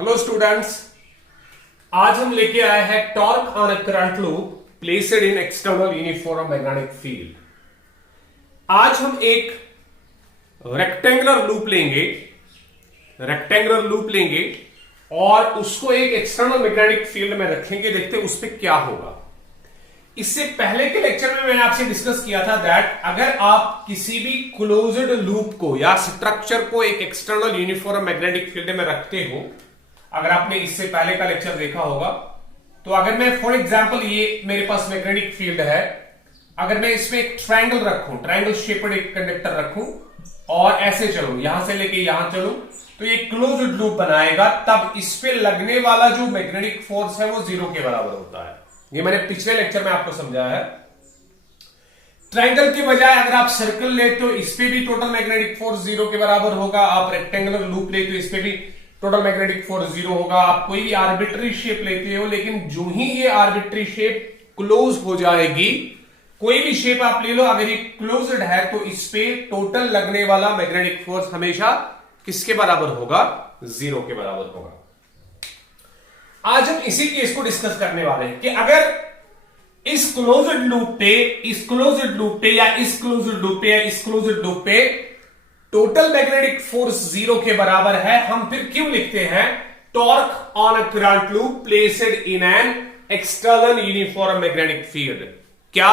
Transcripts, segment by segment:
Hello students, आज हम लेके आए हैं torque on a current loop placed in external uniform magnetic field. आज हम एक रेक्टेंगुलर लूप लेंगे और उसको एक एक्सटर्नल मैग्नेटिक फील्ड में रखेंगे। देखते हैं उस पर क्या होगा। इससे पहले के लेक्चर में मैंने आपसे डिस्कस किया था दैट अगर आप किसी भी क्लोज्ड लूप को या स्ट्रक्चर को एक एक्सटर्नल यूनिफॉर्म मैग्नेटिक फील्ड में रखते हो, अगर आपने इससे पहले का लेक्चर देखा होगा, तो अगर मैं फॉर एग्जांपल ये मेरे पास मैग्नेटिक फील्ड है, अगर मैं इसमें एक ट्रायंगल रखूं, ट्रायंगल शेपेड एक कंडक्टर रखूं और ऐसे चलूं, यहां से लेके यहां चलूं, तो ये क्लोज्ड लूप बनाएगा। तब इस पे लगने वाला जो मैग्नेटिक फोर्स है वो 0 के बराबर होता है। ये मैंने पिछले लेक्चर में आपको समझाया है। ट्रायंगल के बजाय अगर आप सर्कल ले तो इस पे भी टोटल मैग्नेटिक फोर्स 0 के बराबर होगा। आप रेक्टेंगुलर लूप ले तो इस पे भी टोटल मैग्नेटिक फोर्स 0 होगा। आप कोई भी आर्बिट्री शेप लेते हो, लेकिन जो ही ये आर्बिट्री शेप क्लोज हो जाएगी, कोई भी शेप आप ले लो, अगर ये क्लोज्ड है तो इस पे टोटल लगने वाला मैग्नेटिक फोर्स हमेशा किसके बराबर होगा? 0 के बराबर होगा। आज हम इसी केस को डिस्कस करने वाले हैं कि अगर इस क्लोज्ड लूप पे टोटल मैग्नेटिक फोर्स 0 के बराबर है, हम फिर क्यों लिखते हैं torque on a current loop placed in an external uniform magnetic field? क्या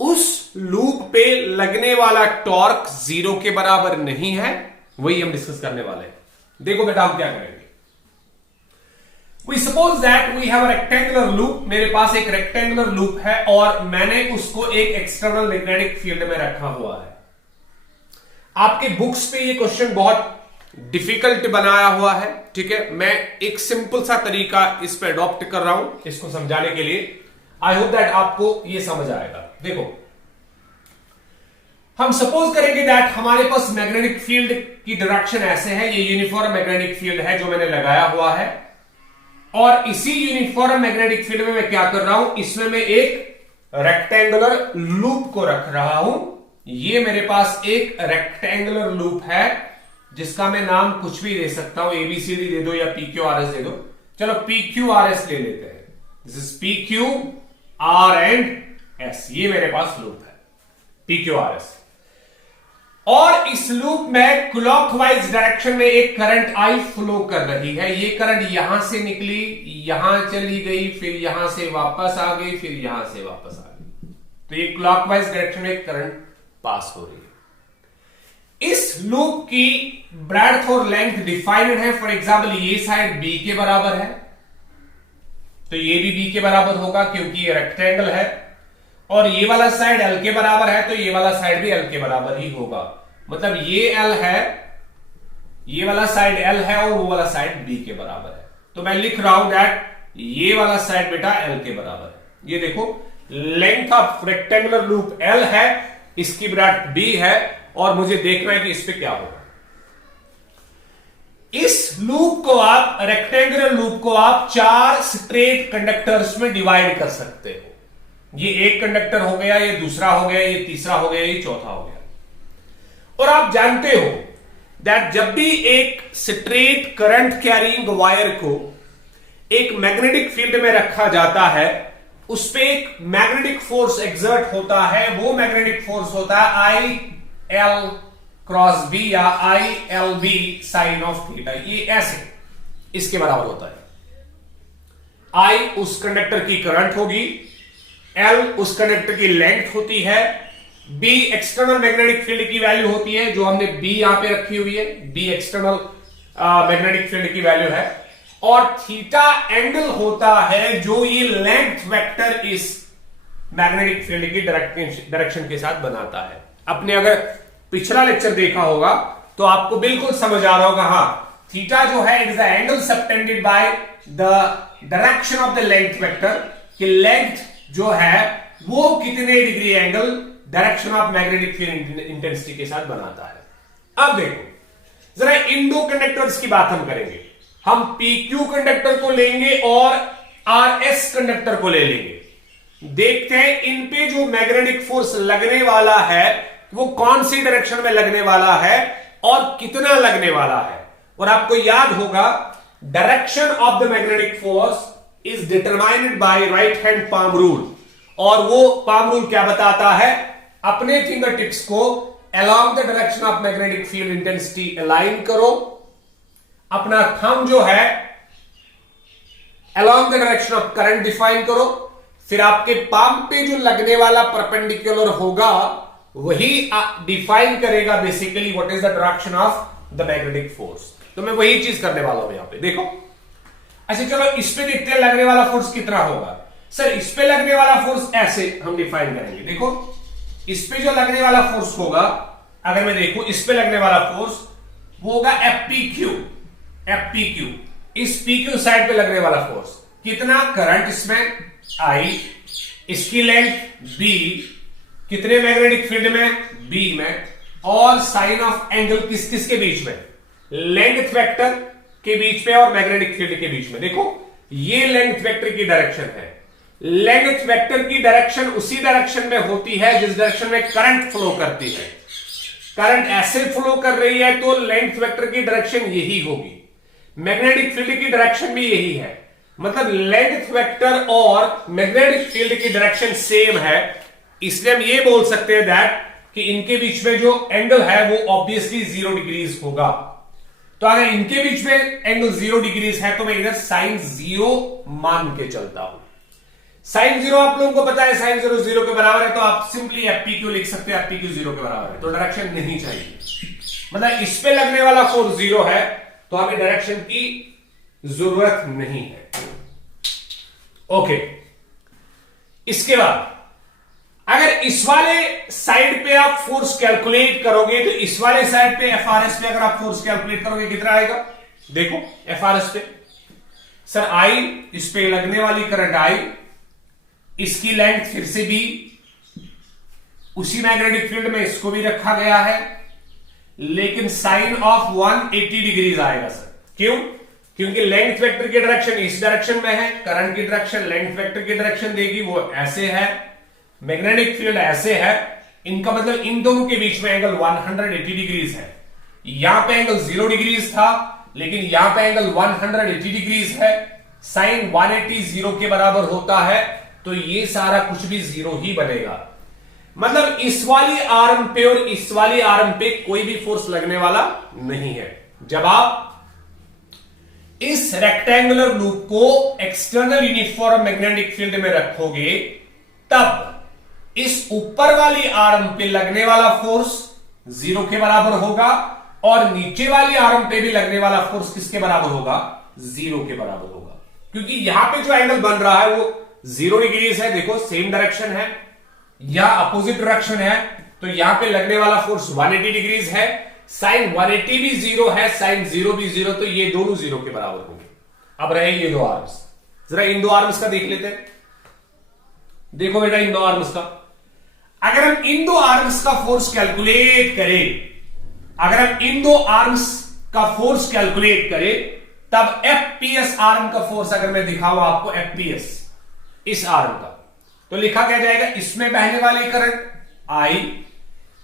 उस लूप पे लगने वाला टॉर्क 0 के बराबर नहीं है? वही हम डिस्कस करने वाले हैं। देखो बेटा, हम क्या करेंगे। We suppose that we have a rectangular loop। मेरे पास एक रेक्टेंगुलर लूप है और मैंने उसको एक एक्सटर्नल मैग्नेटिक फील्ड में रखा हुआ है। आपके बुक्स पे ये क्वेश्चन बहुत डिफिकल्ट बनाया हुआ है, ठीक है। मैं एक सिंपल सा तरीका इस पे अडॉप्ट कर रहा हूं इसको समझाने के लिए। आई होप दैट आपको ये समझ आएगा। देखो, हम सपोज करेंगे दैट हमारे पास मैग्नेटिक फील्ड की डायरेक्शन ऐसे है। ये यूनिफॉर्म मैग्नेटिक फील्ड है जो मैंने लगाया हुआ है, और इसी यूनिफॉर्म मैग्नेटिक फील्ड में मैं क्या कर रहा हूं, इसमें मैं एक रेक्टेंगुलर लूप को रख रहा हूं। ये मेरे पास एक रेक्टेंगुलर लूप है जिसका मैं नाम कुछ भी दे सकता हूं, एबीसीडी दे दो या पीक्यूआरएस दे दो। चलो पीक्यूआरएस ले लेते हैं। This is PQ R and S. ये मेरे पास लूप है पीक्यूआरएस, और इस लूप में क्लॉकवाइज डायरेक्शन में एक करंट आई फ्लो कर रही है। ये करंट यहां से निकली, यहां चली गई, फिर यहां से वापस आ गई, फिर यहां से वापस आ गई। तो ये क्लॉकवाइज डायरेक्शन में करंट पास हो रही है। इस लूप की ब्रेड्थ और लेंथ डिफाइंड है। फॉर एग्जाम्पल ये साइड बी के बराबर है, तो ये भी बी के बराबर होगा क्योंकि ये रेक्टेंगल है, और ये वाला साइड एल के बराबर है, तो ये वाला साइड भी एल के बराबर ही होगा। मतलब ये एल है, ये वाला साइड एल है और वो वाला साइड बी के बराबर है। तो मैं लिख रहा हूं दैट ये वाला साइड बेटा एल के बराबर है। ये देखो, length of rectangular loop L है, इसकी ब्रेड्थ बी है, और मुझे देखना है कि इस पे क्या होगा। इस लूप को आप, रेक्टेंगुलर लूप को आप 4 स्ट्रेट कंडक्टर्स में डिवाइड कर सकते हो। ये एक कंडक्टर हो गया, ये दूसरा हो गया, ये तीसरा हो गया, ये चौथा हो गया। और आप जानते हो दैट जब भी एक स्ट्रेट करंट कैरिंग वायर को एक मैग्नेटिक फील्ड में रखा जाता है, उस पे एक मैग्नेटिक फोर्स एक्सर्ट होता है। वो मैग्नेटिक फोर्स होता है आई एल क्रॉस बी या I L B sine of theta. ये ऐसे इसके बराबर होता है। आई उस कंडक्टर की करंट होगी, एल उस कंडक्टर की लेंथ होती है, बी एक्सटर्नल मैग्नेटिक फील्ड की वैल्यू होती है, जो हमने बी यहां पे रखी हुई है, बी एक्सटर्नल मैग्नेटिक फील्ड की वैल्यू है, और थीटा एंगल होता है जो ये लेंथ वेक्टर इस मैग्नेटिक फील्ड की डायरेक्शन के साथ बनाता है। अपने अगर पिछला लेक्चर देखा होगा तो आपको बिल्कुल समझ आ रहा होगा। हाँ, थीटा जो है it is the angle subtended by the direction of the length vector, कि लेंथ जो है वो कितने degree angle direction of magnetic field intensity के साथ बनाता है। अब देखो जरा इन दो कंडक्टर्स की बात हम करेंगे। हम PQ कंडक्टर को लेंगे और RS कंडक्टर को ले लेंगे। देखते हैं इन पे जो मैग्नेटिक फोर्स लगने वाला है वो कौन सी डायरेक्शन में लगने वाला है और कितना लगने वाला है। और आपको याद होगा direction of the magnetic force is determined by right hand palm rule. और वो पाम रूल क्या बताता है, अपने फिंगर टिप्स को along the direction of magnetic field intensity align करो, अपना थंब जो है along the direction of current define करो, फिर आपके पाम पे जो लगने वाला परपेंडिकुलर होगा वही डिफाइन करेगा basically what is the direction of the magnetic force. तो मैं वही चीज करने वाला हूं यहां पे, देखो। अच्छा चलो इस पे देखते हैं लगने वाला फोर्स कितना होगा। सर इस पे लगने वाला फोर्स ऐसे हम डिफाइन करेंगे, देखो इस पे जो लगने वाला फोर्स होगा, अगर मैं देखूं इस पे लगने वाला फोर्स वो होगा FPQ। इस PQ साइड पे लगने वाला फोर्स कितना, करंट इसमें I, इसकी लेंथ B, कितने मैग्नेटिक फील्ड में, B में, और साइन ऑफ एंगल किस किस के बीच में, लेंथ वेक्टर के बीच में और मैग्नेटिक फील्ड के बीच में। देखो ये लेंथ वेक्टर की डायरेक्शन है, लेंथ वेक्टर की डायरेक्शन उसी डायरेक्शन में होती है जिस डायरेक्शन में करंट फ्लो करती है। करंट ऐसे फ्लो कर रही है तो लेंथ वेक्टर की डायरेक्शन यही होगी, मैग्नेटिक फील्ड की डायरेक्शन भी यही है, मतलब लेंथ वेक्टर और मैग्नेटिक फील्ड की डायरेक्शन सेम है। इसलिए हम ये बोल सकते हैं दैट कि इनके बीच में जो एंगल है वो ऑब्वियसली 0 डिग्रीज होगा। तो अगर इनके बीच में एंगल 0 डिग्रीज है तो मैं इधर साइन 0 मान के चलता हूं। साइन 0 आप लोगों को पता है, साइन 0 0 के बराबर है, तो आप सिंपली FPQ लिख सकते हैं, FPQ 0 के बराबर है, तो डायरेक्शन नहीं चाहिए। मतलब इस पे लगने वाला फोर्स 0 है तो हमें डायरेक्शन की जरूरत नहीं है। ओके, इसके बाद अगर इस वाले साइड पे आप फोर्स कैलकुलेट करोगे तो इस वाले साइड पे FRS पे अगर आप फोर्स कैलकुलेट करोगे कितना आएगा, देखो FRS पे सर I, इस पे लगने वाली करंट I, इसकी लेंथ फिर से B, उसी मैग्नेटिक फील्ड में इसको भी रखा गया है, लेकिन साइन ऑफ 180 डिग्रीज आएगा सर। क्यों? क्योंकि लेंथ वेक्टर की डायरेक्शन इस डायरेक्शन में है, करंट की डायरेक्शन लेंथ वेक्टर की डायरेक्शन देगी वो ऐसे है, मैग्नेटिक फील्ड ऐसे है, इनका मतलब इन दोनों के बीच में एंगल 180 डिग्रीज है। यहां पे एंगल 0 डिग्रीज था लेकिन यहां पे एंगल 180 डिग्रीज है, साइन 180 0 के बराबर होता है, तो ये सारा कुछ भी 0 ही बनेगा। मतलब इस वाली आर्म पे और इस वाली आर्म पे कोई भी फोर्स लगने वाला नहीं है। जब आप इस रेक्टेंगुलर लूप को एक्सटर्नल यूनिफॉर्म मैग्नेटिक फील्ड में रखोगे तब इस ऊपर वाली आर्म पे लगने वाला फोर्स 0 के बराबर होगा और नीचे वाली आर्म पे भी लगने वाला फोर्स किसके बराबर होगा, 0 के बराबर होगा। क्योंकि यहां पे जो एंगल बन रहा है वो 0 डिग्रीज है, देखो सेम डायरेक्शन है या अपोजिट डायरेक्शन है, तो यहां पे लगने वाला फोर्स 180 डिग्रीज है, साइन 180 भी 0 है, साइन 0 भी 0, तो ये दोनों 0 के बराबर होंगे। अब रहे ये दो आर्म्स, जरा इन दो आर्म्स का देख लेते हैं। देखो बेटा इन दो आर्म्स का, अगर हम इन दो आर्म्स का फोर्स कैलकुलेट करें, अगर हम इन दो आर्म्स का फोर्स कैलकुलेट करें तब FPS आर्म का फोर्स अगर मैं दिखाऊं आपको, FPS इस आर्म का, तो लिखा क्या जाएगा, इसमें बहने वाली करंट I,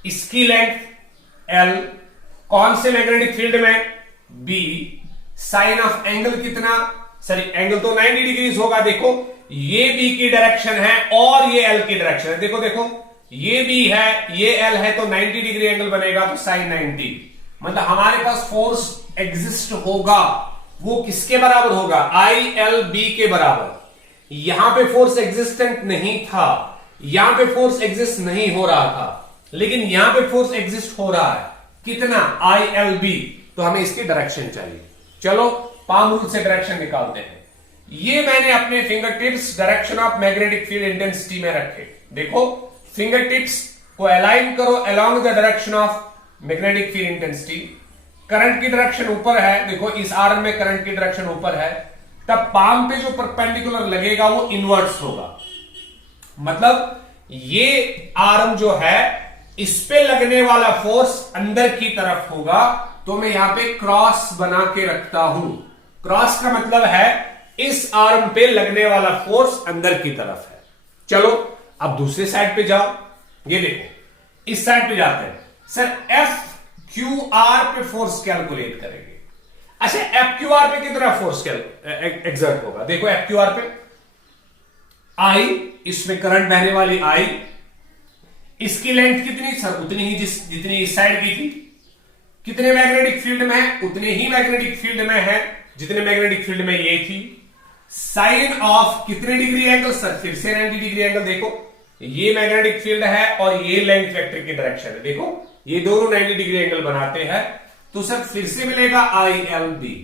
इसकी लेंथ L, कौन से मैग्नेटिक फील्ड में B, साइन ऑफ एंगल कितना, सॉरी एंगल तो 90 डिग्रीज होगा, देखो ये B की डायरेक्शन है और ये L की डायरेक्शन है, देखो देखो ये B है ये L है, तो 90 डिग्री एंगल बनेगा, तो साइन 90, मतलब हमारे पास फोर्स एग्जिस्ट होगा, वो किसके बराबर होगा, ILB के बराबर। यहां पे फोर्स एग्जिस्टेंट नहीं था, यहां पे फोर्स एग्जिस्ट नहीं हो रहा था, लेकिन यहां पे फोर्स एग्जिस्ट हो रहा है, कितना, ILB, तो हमें इसकी डायरेक्शन चाहिए। चलो पाम रूल से डायरेक्शन निकालते हैं। ये मैंने अपने finger tips direction of magnetic field intensity में रखे, देखो फिंगर टिप्स को अलाइन करो along the direction of magnetic field intensity. Current की डायरेक्शन ऊपर है, देखो इस आर्म में करंट की डायरेक्शन ऊपर है, तब पाम पे जो परपेंडिकुलर लगेगा वो इनवर्ट्स होगा, मतलब ये आर्म जो है इस पे लगने वाला फोर्स अंदर की तरफ होगा, तो मैं यहां पे क्रॉस बना के रखता हूं। क्रॉस का मतलब है इस आर्म पे लगने वाला फोर्स अंदर की तरफ है। चलो अब दूसरे साइड पे जाओ, ये देखो इस साइड पे जाते हैं, सर FQR पे फोर्स कैलकुलेट करेंगे। अच्छा, एफक्यूआर पे कितना फोर्स एग्जर्ट होगा? देखो एफक्यूआर पे आई, इसमें करंट बहने वाली आई, इसकी लेंथ कितनी सर? उतनी ही जितनी इस साइड की थी। कितने मैग्नेटिक फील्ड में है? उतने ही मैग्नेटिक फील्ड में है जितने मैग्नेटिक फील्ड में ये थी। साइन ऑफ कितने डिग्री एंगल सर? फिर से 90 डिग्री एंगल। देखो ये मैग्नेटिक फील्ड है और ये लेंथ वेक्टर की डायरेक्शन है। देखो ये दोनों 90 डिग्री एंगल बनाते हैं, तो सर फिर से मिलेगा आई एल बी।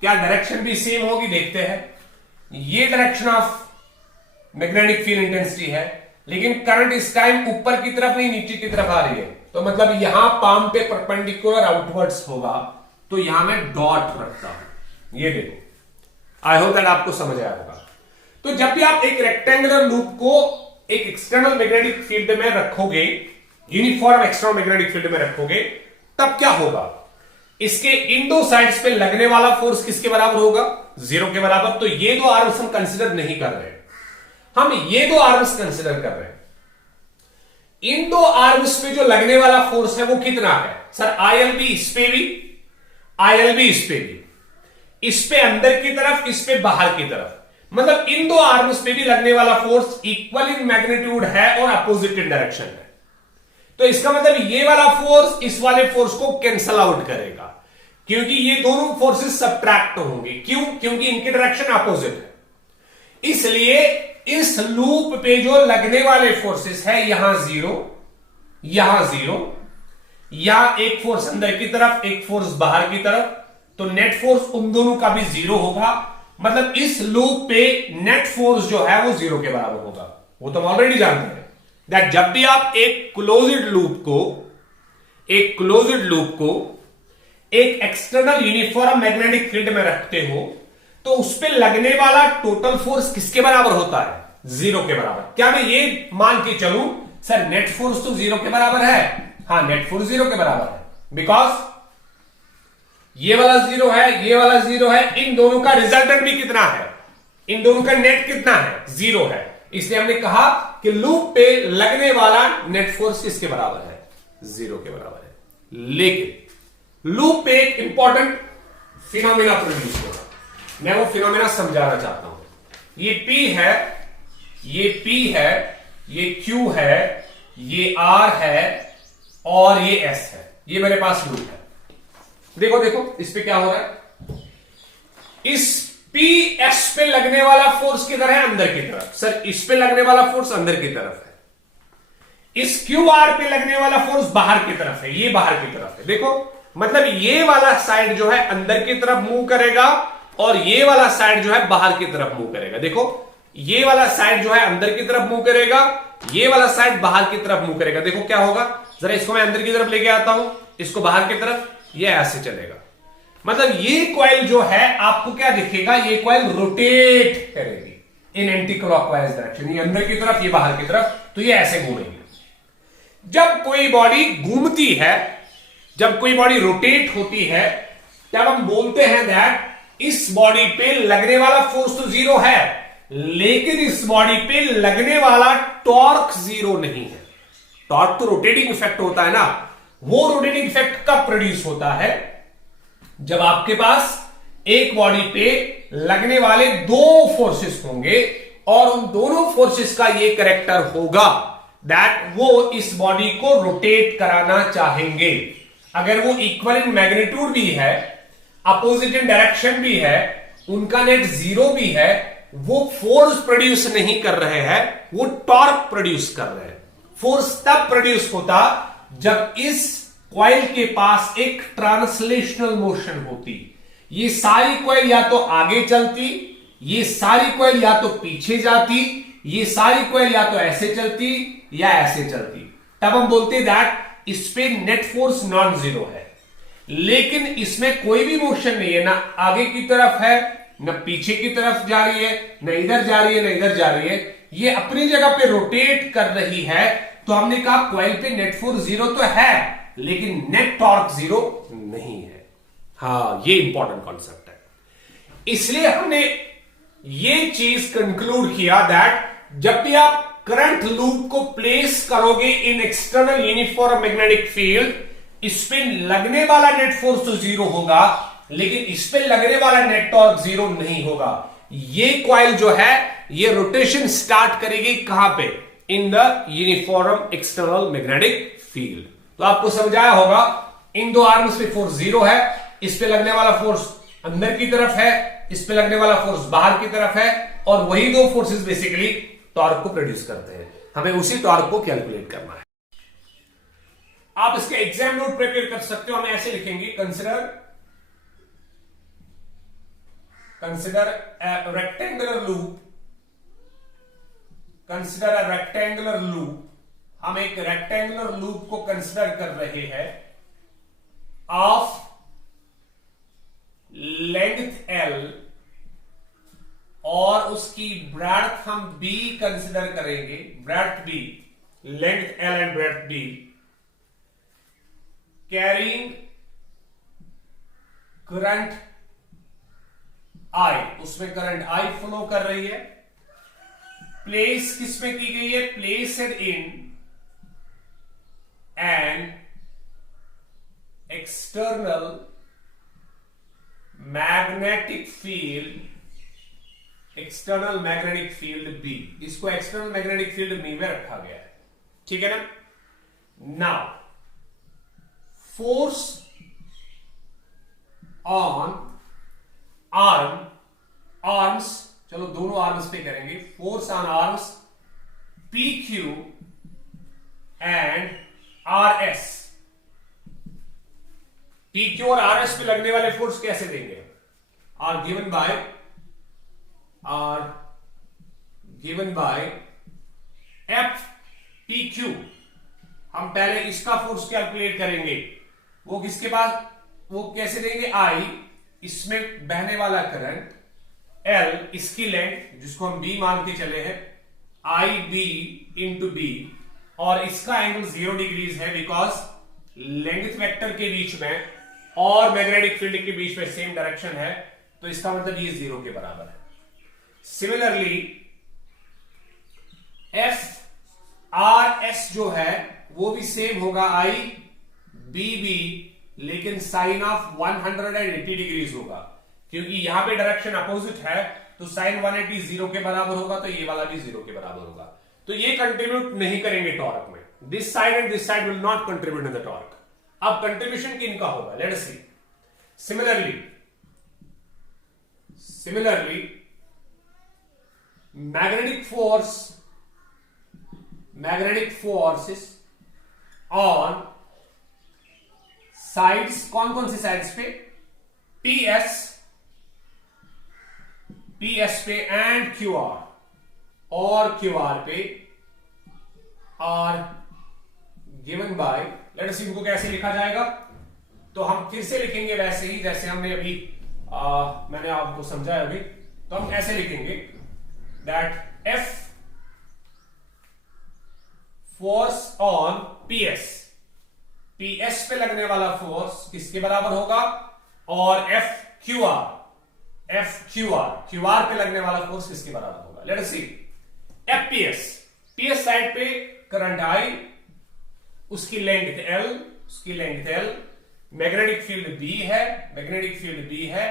क्या डायरेक्शन भी सेम होगी? देखते हैं। ये direction of magnetic field intensity है, लेकिन करंट इस टाइम ऊपर की तरफ नहीं नीचे की तरफ आ रही है, तो मतलब यहां पाम पे परपेंडिकुलर आउटवर्ड्स होगा, तो यहां मैं डॉट रखता हूं। ये देखो, आई होप दैट आपको समझ आया होगा। तो जब भी आप एक रेक्टेंगुलर लूप को एक एक्सटर्नल मैग्नेटिक फील्ड में रखोगे, यूनिफॉर्म एक्सटर्नल मैग्नेटिक फील्ड में रखोगे, तब क्या होगा? इसके इन दो साइड्स पे लगने वाला फोर्स किसके बराबर होगा? 0 के बराबर। तो ये दो आर्म्स हम कंसिडर नहीं कर रहे, हम ये दो आर्म्स कंसिडर कर रहे हैं। इन दो आर्म्स पे जो लगने वाला फोर्स है वो कितना है सर? ILB इस पे भी, ILB इस पे भी, इस पे अंदर की तरफ, इस पे बाहर की तरफ, मतलब इन दो आर्म्स पे भी लगने वाला फोर्स इक्वल इन मैग्नीट्यूड है और अपोजिट इन डायरेक्शन है। तो इसका मतलब ये वाला फोर्स इस वाले फोर्स को कैंसल आउट करेगा, क्योंकि ये दोनों फोर्सेस सब्ट्रैक्ट होंगे। क्यों? क्योंकि इनकी डायरेक्शन अपोजिट है। इसलिए इस लूप पे जो लगने वाले फोर्सेस है, यहां 0, यहां 0, यहां एक फोर्स अंदर की तरफ, एक फोर्स बाहर की तरफ, तो नेट फोर्स उन दोनों का भी 0 होगा। मतलब इस लूप पे नेट फोर्स जो है वो 0 के बराबर होगा। वो तो हम ऑलरेडी जानते हैं दैट जब भी आप एक क्लोज्ड लूप को एक एक्सटर्नल यूनिफॉर्म मैग्नेटिक फील्ड में रखते हो, तो उस पे लगने वाला टोटल फोर्स किसके बराबर होता है? 0 के बराबर। क्या मैं ये मान के चलूं सर नेट फोर्स तो 0 के बराबर है? हां, नेट फोर्स 0 के बराबर है, बिकॉज ये वाला 0 है, ये वाला 0 है, इन दोनों का रिजल्टेंट भी कितना है? इन दोनों का नेट कितना है? 0 है। इसलिए हमने कहा कि लूप पे लगने वाला नेट फोर्स किसके बराबर है? 0 के बराबर है। लेकिन लूप पे एक इंपॉर्टेंट फिनोमेना प्रोड्यूस होगा, मैं वो फिनोमेना समझाना चाहता हूं। ये P है, ये P है, ये Q है, ये R है और ये S है। ये मेरे पास लूप है। देखो देखो इस पे क्या हो रहा है। इस PS पे लगने वाला फोर्स किधर है? अंदर की तरफ। सर इस पे लगने वाला फोर्स अंदर की तरफ है। इस QR पे लगने वाला फोर्स बाहर की तरफ है, ये बाहर की तरफ है। देखो मतलब ये वाला साइड जो है अंदर की तरफ मूव करेगा और ये वाला साइड जो है बाहर की तरफ मूव करेगा। देखो ये वाला साइड जो है अंदर की तरफ मूव करेगा, ये वाला साइड बाहर की तरफ मूव करेगा। देखो क्या होगा, जरा इसको मैं अंदर की तरफ लेके आता हूं, इसको बाहर की तरफ, ये ऐसे चलेगा। मतलब ये कॉइल जो है आपको क्या दिखेगा, ये कॉइल रोटेट करेगी इन एंटी क्लॉकवाइज डायरेक्शन, ये अंदर की तरफ, ये बाहर की तरफ, तो ये ऐसे घूमेगी। जब कोई बॉडी घूमती है, जब कोई बॉडी रोटेट होती है, तब हम बोलते हैं दैट इस बॉडी पे लगने वाला फोर्स तो 0 है, लेकिन इस बॉडी पे लगने वाला टॉर्क 0 नहीं है। टॉर्क तो रोटेटिंग इफेक्ट होता है ना, वो रोटेटिंग इफेक्ट कब प्रोड्यूस होता है? जब आपके पास एक बॉडी पे लगने वाले 2 फोर्सेस होंगे और उन दोनों फोर्सेस का ये कैरेक्टर होगा दैट वो इस बॉडी को रोटेट कराना चाहेंगे। अगर वो इक्वल इन मैग्नीट्यूड भी है, अपोजिट इन डायरेक्शन भी है, उनका नेट 0 भी है, वो फोर्स प्रोड्यूस नहीं कर रहे हैं, वो टॉर्क प्रोड्यूस कर रहे हैं। फोर्स तब प्रोड्यूस होता जब इस कॉइल के पास एक ट्रांसलेशनल मोशन होती। ये सारी कॉइल या तो आगे चलती, ये सारी कॉइल या तो पीछे जाती, ये सारी कॉइल या तो ऐसे चलती या ऐसे चलती। तब हम बोलते दैट इस पे नेट फोर्स नॉन जीरो है, लेकिन इसमें कोई भी मोशन नहीं है, ना आगे की तरफ है, न पीछे की तरफ जा रही है, न इधर जा रही है, न इधर जा रही है, ये अपनी जगह पे रोटेट कर रही है। तो हमने कहा कॉइल पे नेट फोर्स 0 तो है, लेकिन नेट टॉर्क 0 नहीं है। हाँ, ये इंपॉर्टेंट कॉन्सेप्ट है। इसलिए हमने ये चीज कंक्लूड किया दैट जब भी आप करंट लूप को प्लेस करोगे इन एक्सटर्नल यूनिफॉर्म मैग्नेटिक फील्ड, इस पे लगने वाला नेट फोर्स तो 0 होगा, लेकिन इस पे लगने वाला नेट टॉर्क जीरो नहीं होगा। ये कॉइल जो है ये रोटेशन स्टार्ट करेगी कहां पे? In the uniform external magnetic field. तो आपको समझाया होगा, इन दो आर्म्स पे फोर्स जीरो है, इस पे लगने वाला फोर्स अंदर की तरफ है, इस पे लगने वाला फोर्स बाहर की तरफ है, और वही दो फोर्सेस बेसिकली टॉर्क को प्रोड्यूस करते हैं। हमें उसी टॉर्क को कैलकुलेट करना है। आप इसके एग्जाम नोट प्रिपेयर कर सकते हो। हमें ऐसे लिखेंगे, consider a rectangular loop, consider a rectangular loop। हम एक रेक्टेंगुलर लूप को कंसिडर कर रहे हैं ऑफ लेंथ L, और उसकी ब्रेड्थ हम B कंसिडर करेंगे, breadth B, length L and breadth B, carrying current I, उसमें करंट I फ्लो कर रही है। प्लेस किसमें की गई है? Placed in an external magnetic field, external magnetic field B। इसको एक्सटर्नल मैग्नेटिक फील्ड B में रखा गया है, ठीक है ना। नाउ फोर्स ऑन आर्म्स, चलो दोनों आर्म्स पे करेंगे। Force on arms PQ and RS। PQ और RS पे लगने वाले फोर्स कैसे देंगे? Are given by FPQ। हम पहले इसका फोर्स कैलकुलेट करेंगे। वो किसके पास, वो कैसे देंगे? I, इसमें बहने वाला करंट, L इसकी लेंथ जिसको हम B मान के चले हैं, IB इंटू B, और इसका एंगल 0 डिग्रीज है बिकॉज लेंथ वेक्टर के बीच में और मैग्नेटिक फील्ड के बीच में सेम डायरेक्शन है, तो इसका मतलब ये 0 के बराबर है। सिमिलरली FRS जो है वो भी सेम होगा IBB, लेकिन साइन ऑफ 180 डिग्रीज होगा, क्योंकि यहां पे डायरेक्शन अपोजिट है, तो साइन 180 0 के बराबर होगा, तो ये वाला भी 0 के बराबर होगा। तो ये कंट्रीब्यूट नहीं करेंगे टॉर्क में। This side and this side will not contribute in the torque. अब कंट्रीब्यूशन किनका होगा? Let us see. Similarly magnetic forces on sides, कौन कौन सी साइड्स पे? PS पे एंड QR, और QR पे are given by, let us see इनको कैसे लिखा जाएगा? तो हम फिर से लिखेंगे वैसे ही जैसे हमने अभी मैंने आपको समझाया अभी। तो हम ऐसे लिखेंगे that F force on PS पे लगने वाला फोर्स किसके बराबर होगा? और QR पे लगने वाला फोर्स किसके बराबर होगा? लेट अस सी। PS साइड पे करंट I, उसकी length L, magnetic field B है,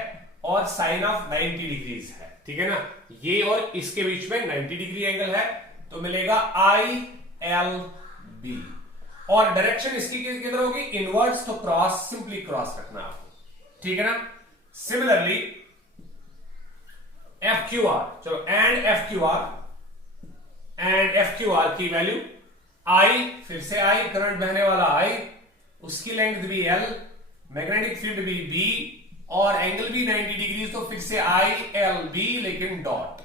और साइन ऑफ 90 डिग्रीज है, ठीक है ना। ये और इसके बीच में 90 डिग्री एंगल है, तो मिलेगा ILB, और डायरेक्शन इसकी किधर होगी? इनवर्ड्स, तो क्रॉस, सिंपली क्रॉस रखना आपको, ठीक है ना। सिमिलरली FQR, चलो एंड FQR की वैल्यू I, फिर से I, करंट बहने वाला I, उसकी लेंथ भी L, मैग्नेटिक फील्ड भी B, और एंगल भी 90 डिग्री, तो फिर से ILB, लेकिन डॉट।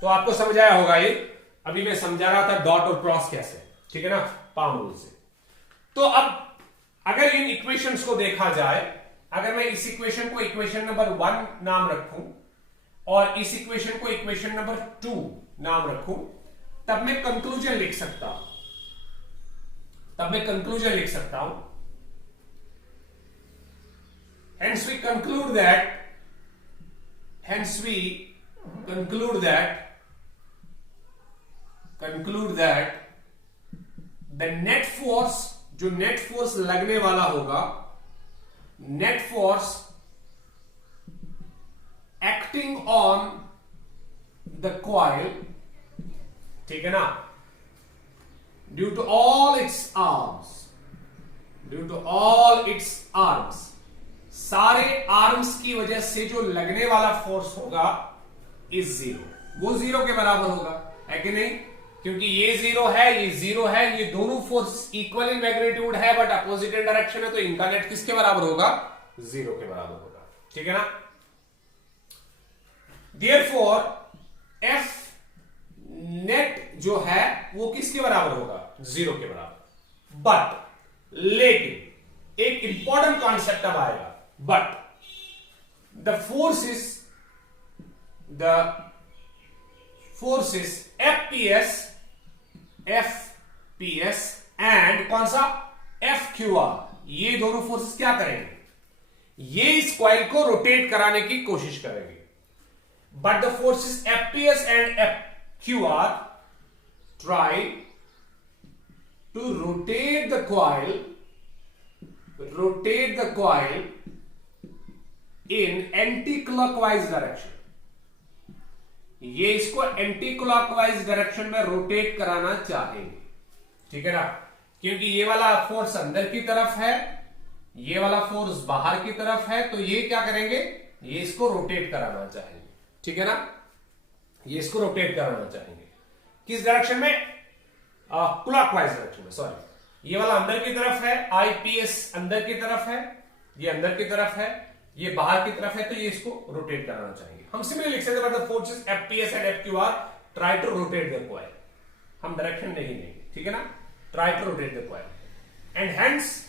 तो आपको समझ आया होगा ये, अभी मैं समझा रहा था डॉट और क्रॉस कैसे, ठीक है ना, पाम रूल से। तो अब अगर इन इक्वेशंस को देखा जाए, अगर मैं इस इक्वेशन को इक्वेशन नंबर 1 नाम रखूं और इस इक्वेशन को इक्वेशन नंबर 2 नाम रखूं, तब मैं कंक्लूजन लिख सकता हूं। Hence we conclude that the net force, जो नेट फोर्स लगने वाला होगा, net force acting on the coil, ठीक है ना, due to all its arms, due to all its arms, सारे आर्म्स की वजह से जो लगने वाला फोर्स होगा इज जीरो, वो जीरो के बराबर होगा, है कि नहीं? क्योंकि ये जीरो है, ये जीरो है, ये दोनों फोर्स इक्वल इन मैग्नीट्यूड है बट अपोजिट इन डायरेक्शन है, तो इनका नेट किसके बराबर होगा? जीरो के बराबर होगा, ठीक है ना? देयरफॉर एफ नेट जो है वो किसके बराबर होगा? जीरो के बराबर। बट लेकिन एक इंपॉर्टेंट कॉन्सेप्ट अब आएगा, but the forces FPS and कौन सा? एफक्यूआर, ये दोनों फोर्सेस क्या करेंगे? ये इस कॉइल को रोटेट कराने की कोशिश करेंगे। But the forces FPS and FQR try to rotate the coil in anti clockwise direction. ये इसको एंटी क्लॉकवाइज डायरेक्शन में रोटेट कराना चाहेंगे, ठीक है ना? क्योंकि ये वाला फोर्स अंदर की तरफ है, ये वाला फोर्स बाहर की तरफ है, तो ये क्या करेंगे? ये इसको रोटेट कराना चाहेंगे, ठीक है ना? ये इसको रोटेट कराना चाहेंगे किस डायरेक्शन में? क्लॉकवाइज डायरेक्शन में, सॉरी। ये वाला अंदर की तरफ है, आईपीएस अंदर की तरफ है, ये अंदर की तरफ है, ये बाहर की तरफ है, तो ये इसको रोटेट कराना चाहेंगे। हम सिंपली लिख सकते हैं the forces FPS and FQR try to rotate the coil. हम डायरेक्शन नहीं लेंगे, ठीक है ना? Try to rotate the coil and hence,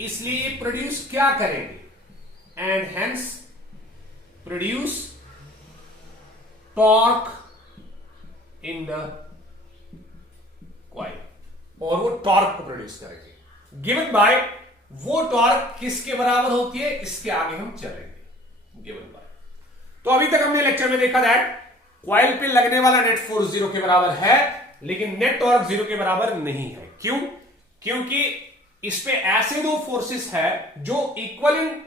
इसलिए प्रोड्यूस क्या करेंगे? And hence produce torque in the coil, और वो टॉर्क को प्रोड्यूस करेंगे गिवन बाय, वो टॉर्क किसके बराबर होती है? इसके आगे हम चलेंगे, गिवन बाय। तो अभी तक हमने लेक्चर में देखा दैट कॉइल पे लगने वाला नेट फोर्स जीरो के बराबर है, लेकिन नेट टॉर्क जीरो के बराबर नहीं है। क्यों? क्योंकि इस पे ऐसे दो फोर्सेस है जो इक्वल इन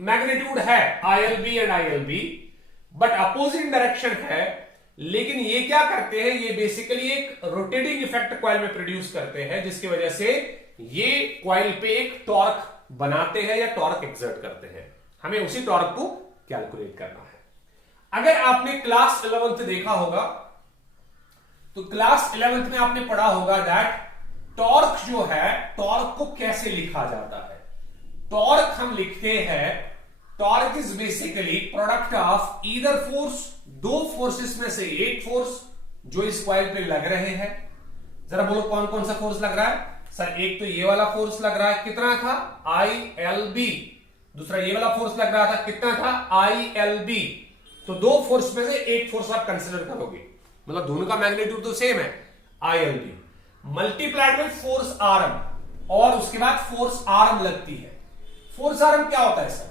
मैग्नीट्यूड है, आईएलबी एंड आईएलबी, बट अपोजिट डायरेक्शन है। लेकिन ये क्या करते हैं? ये बेसिकली एक रोटेटिंग इफेक्ट कॉइल में प्रोड्यूस करते हैं, जिसकी वजह से ये कॉइल पे एक टॉर्क बनाते हैं या टॉर्क एक्सर्ट करते हैं। हमें उसी टॉर्क को कैलकुलेट करना है। अगर आपने क्लास 11th देखा होगा तो क्लास 11th में आपने पढ़ा होगा दैट टॉर्क जो है, टॉर्क को कैसे लिखा जाता है? टॉर्क हम लिखते हैं, torque is basically product of either force, दो फोर्सेस में से एक फोर्स जो इस कॉइल पे लग रहे हैं। जरा बोलो कौन कौन सा फोर्स लग रहा है? सर एक तो ये वाला फोर्स लग रहा है, कितना था? ILB। दूसरा ये वाला फोर्स लग रहा था, कितना था? ILB। तो दो फोर्स में से एक फोर्स आप कंसिडर करोगे, मतलब दोनों का मैग्नीट्यूड तो सेम है, ILB multiplied by force arm, और उसके बाद फोर्स आर्म लगती है। फोर्स आर्म क्या होता है सर?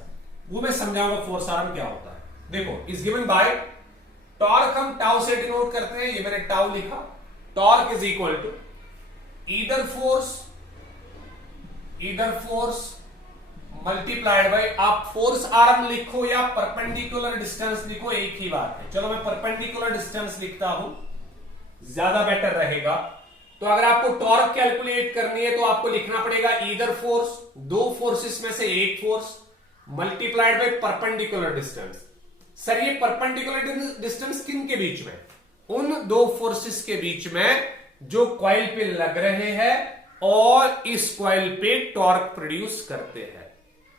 वो मैं समझाऊंगा फोर्स आर्म क्या होता है। देखो, इज गिवन बाय टॉर्क हम टाउ से डिनोट करते हैं, ये मैंने टाउ लिखा। Torque is equal to either force multiplied by, आप फोर्स आर्म लिखो या परपेंडिकुलर डिस्टेंस लिखो, एक ही बात है। चलो मैं परपेंडिकुलर डिस्टेंस लिखता हूं, ज्यादा बेटर रहेगा। तो अगर आपको टॉर्क कैलकुलेट करनी है तो आपको लिखना पड़ेगा ईदर फोर्स, दो फोर्सेस में से एक force, multiplied by perpendicular distance. Sir ये परपेंडिकुलर डिस्टेंस किन के बीच में? उन दो फोर्सेस के बीच में जो कॉइल पे लग रहे हैं और इस कॉइल पे टॉर्क प्रोड्यूस करते हैं।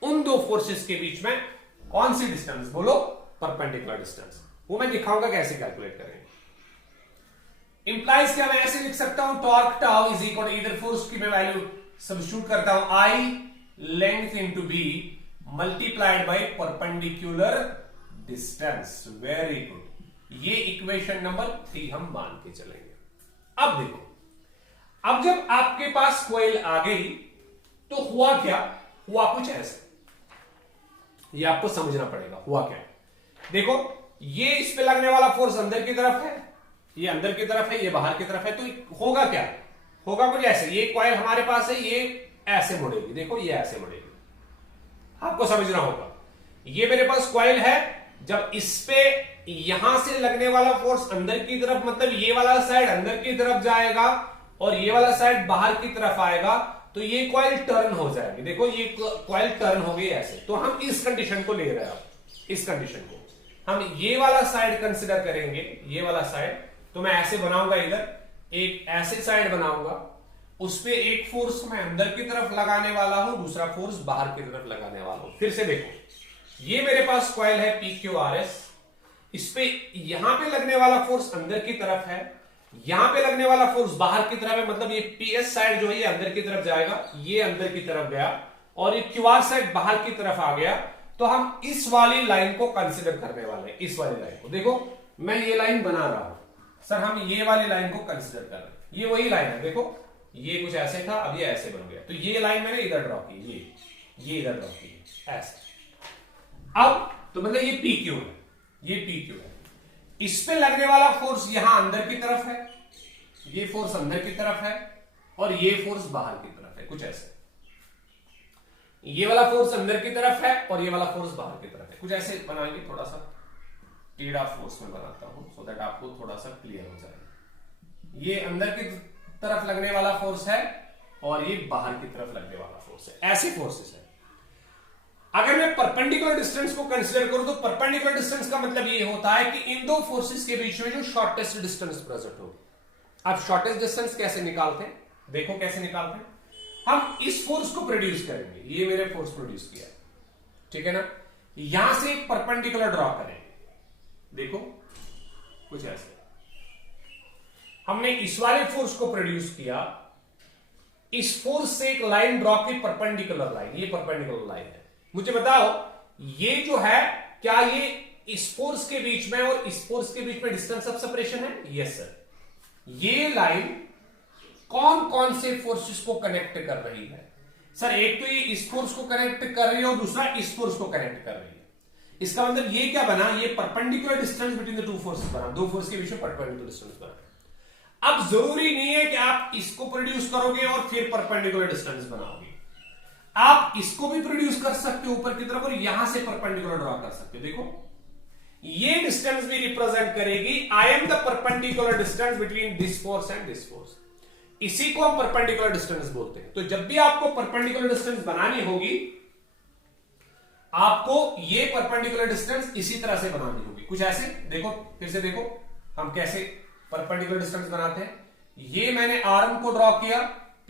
उन दो फोर्सेस के बीच में कौन सी डिस्टेंस? बोलो, परपेंडिकुलर डिस्टेंस। वो मैं दिखाऊंगा कैसे कैलकुलेट करेंगे। इंप्लाइज क्या, मैं ऐसे लिख सकता हूं, torque tau is equal either force की मैं वैल्यू सब्स्टिट्यूट करता हूं, I length into B multiplied by perpendicular distance. Very good, ये इक्वेशन नंबर 3 हम मान के चलेंगे। अब देखो, अब जब आपके पास कॉइल आ गई तो हुआ क्या? हुआ कुछ ऐसा, ये आपको समझना पड़ेगा हुआ क्या। देखो, ये इस पे लगने वाला फोर्स अंदर की तरफ है, ये अंदर की तरफ है, ये बाहर की तरफ है, तो होगा क्या? होगा कुछ ऐसे। ये कॉइल हमारे पास है, ये ऐसे मुड़ेगी, देखो ये ऐसे मुड़ेगी, आपको समझना होगा। ये मेरे पास कॉइल है, जब इस पे यहां से लगने वाला फोर्स अंदर की तरफ, मतलब ये वाला साइड अंदर की तरफ जाएगा और ये वाला साइड बाहर की तरफ आएगा, तो ये कॉइल टर्न हो जाएगी। देखो ये कॉइल टर्न हो गई ऐसे। तो हम इस कंडीशन को ले रहे हैं, इस कंडीशन को हम ये वाला साइड कंसिडर करेंगे, ये वाला साइड। तो मैं ऐसे बनाऊंगा, इधर एक ऐसे साइड बनाऊंगा, उस पे एक फोर्स मैं अंदर की तरफ लगाने वाला हूं, दूसरा फोर्स बाहर की तरफ लगाने वाला हूं। फिर से देखो, ये मेरे पास कॉइल है PQRS, इस पे यहां पे लगने वाला फोर्स अंदर की तरफ है, यहां पे लगने वाला फोर्स बाहर की तरफ है, मतलब ये PS साइड जो है ये अंदर की तरफ जाएगा, ये अंदर की तरफ गया, और ये QR साइड बाहर की तरफ आ गया। तो हम इस वाली लाइन को कंसिडर करने वाले हैं, इस वाली लाइन को। देखो मैं ये लाइन बना रहा हूं सर, हम ये वाली लाइन को कंसिडर कर रहे हैं, ये वही लाइन है। देखो ये कुछ ऐसे था, अब ये ऐसे बन गया, तो ये लाइन मैंने इधर ड्रॉ की, ये इधर ड्रॉ की ऐसे। अब तो मतलब ये PQ है, ये PQ है। इस पे लगने वाला फोर्स यहां अंदर की तरफ है, ये फोर्स अंदर की तरफ है, और ये फोर्स बाहर की तरफ है, कुछ ऐसे। ये वाला फोर्स अंदर की तरफ है और ये वाला फोर्स बाहर की तरफ है, कुछ ऐसे बनाएंगे। थोड़ा सा टेढ़ा फोर्स में बनाता हूं सो दैट आपको थोड़ा सा क्लियर हो जाए। ये अंदर की तरफ लगने वाला फोर्स है और ये बाहर की तरफ लगने वाला फोर्स है, ऐसे फोर्सेस है। अगर मैं परपेंडिकुलर डिस्टेंस को कंसीडर करूं तो परपेंडिकुलर डिस्टेंस का मतलब ये होता है कि इन दो फोर्सेस के बीच में जो शॉर्टेस्ट डिस्टेंस प्रेजेंट होगी। अब शॉर्टेस्ट डिस्टेंस कैसे निकालते हैं, देखो कैसे निकालते हैं। हम इस फोर्स को प्रोड्यूस करेंगे, ये मेरे फोर्स प्रोड्यूस किया, ठीक है ना। यहां से एक परपेंडिकुलर ड्रॉ करेंगे, देखो कुछ ऐसे। हमने इस वाले फोर्स को प्रोड्यूस किया, इस फोर्स से एक लाइन ड्रॉ की, परपेंडिकुलर लाइन, ये परपेंडिकुलर लाइन है। मुझे बताओ ये जो है, क्या ये इस फोर्स के बीच में और इस फोर्स के बीच में डिस्टेंस ऑफ सेपरेशन है? Yes sir. ये लाइन कौन कौन से फोर्सेस को कनेक्ट कर रही है? सर एक तो ये इस फोर्स को कनेक्ट कर रही है और दूसरा इस फोर्स को कनेक्ट कर रही है। इसका मतलब ये क्या बना, ये perpendicular distance between the two forces बना, दो फोर्स के बीच में परपेंडिकुलर डिस्टेंस बना। अब जरूरी नहीं है कि आप इसको प्रोड्यूस करोगे और फिर परपेंडिकुलर डिस्टेंस बनाओगे, आप इसको भी प्रोड्यूस कर सकते हो ऊपर की तरफ और यहां से परपेंडिकुलर ड्रॉ कर सकते हो। देखो ये डिस्टेंस भी रिप्रेजेंट करेगी I am the perpendicular distance between this force and this force. इसी को हम परपेंडिकुलर डिस्टेंस बोलते हैं। तो जब भी आपको परपेंडिकुलर डिस्टेंस बनानी होगी, आपको ये परपेंडिकुलर डिस्टेंस इसी तरह से बनानी होगी, कुछ ऐसे। देखो फिर से देखो हम कैसे परपेंडिकुलर डिस्टेंस बनाते हैं। ये मैंने आर्म को ड्रॉ किया,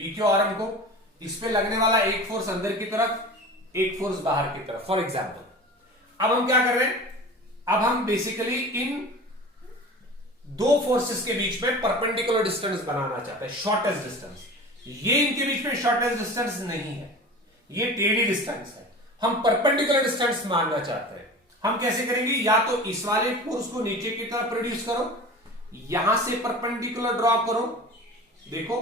PQ आर्म को, इस पे लगने वाला एक फोर्स अंदर की तरफ, एक फोर्स बाहर की तरफ, फॉर एग्जाम्पल। अब हम क्या कर रहे हैं, अब हम बेसिकली इन दो फोर्सेस के बीच में परपेंडिकुलर डिस्टेंस बनाना चाहते हैं, शॉर्टेस्ट डिस्टेंस। ये इनके बीच में शॉर्टेस्ट डिस्टेंस नहीं है, ये टेढ़ी डिस्टेंस है, हम परपेंडिकुलर डिस्टेंस मानना चाहते हैं। हम कैसे करेंगे, या तो इस वाले फोर्स को नीचे की तरफ प्रोड्यूस करो, यहां से परपेंडिकुलर ड्रॉ करो, देखो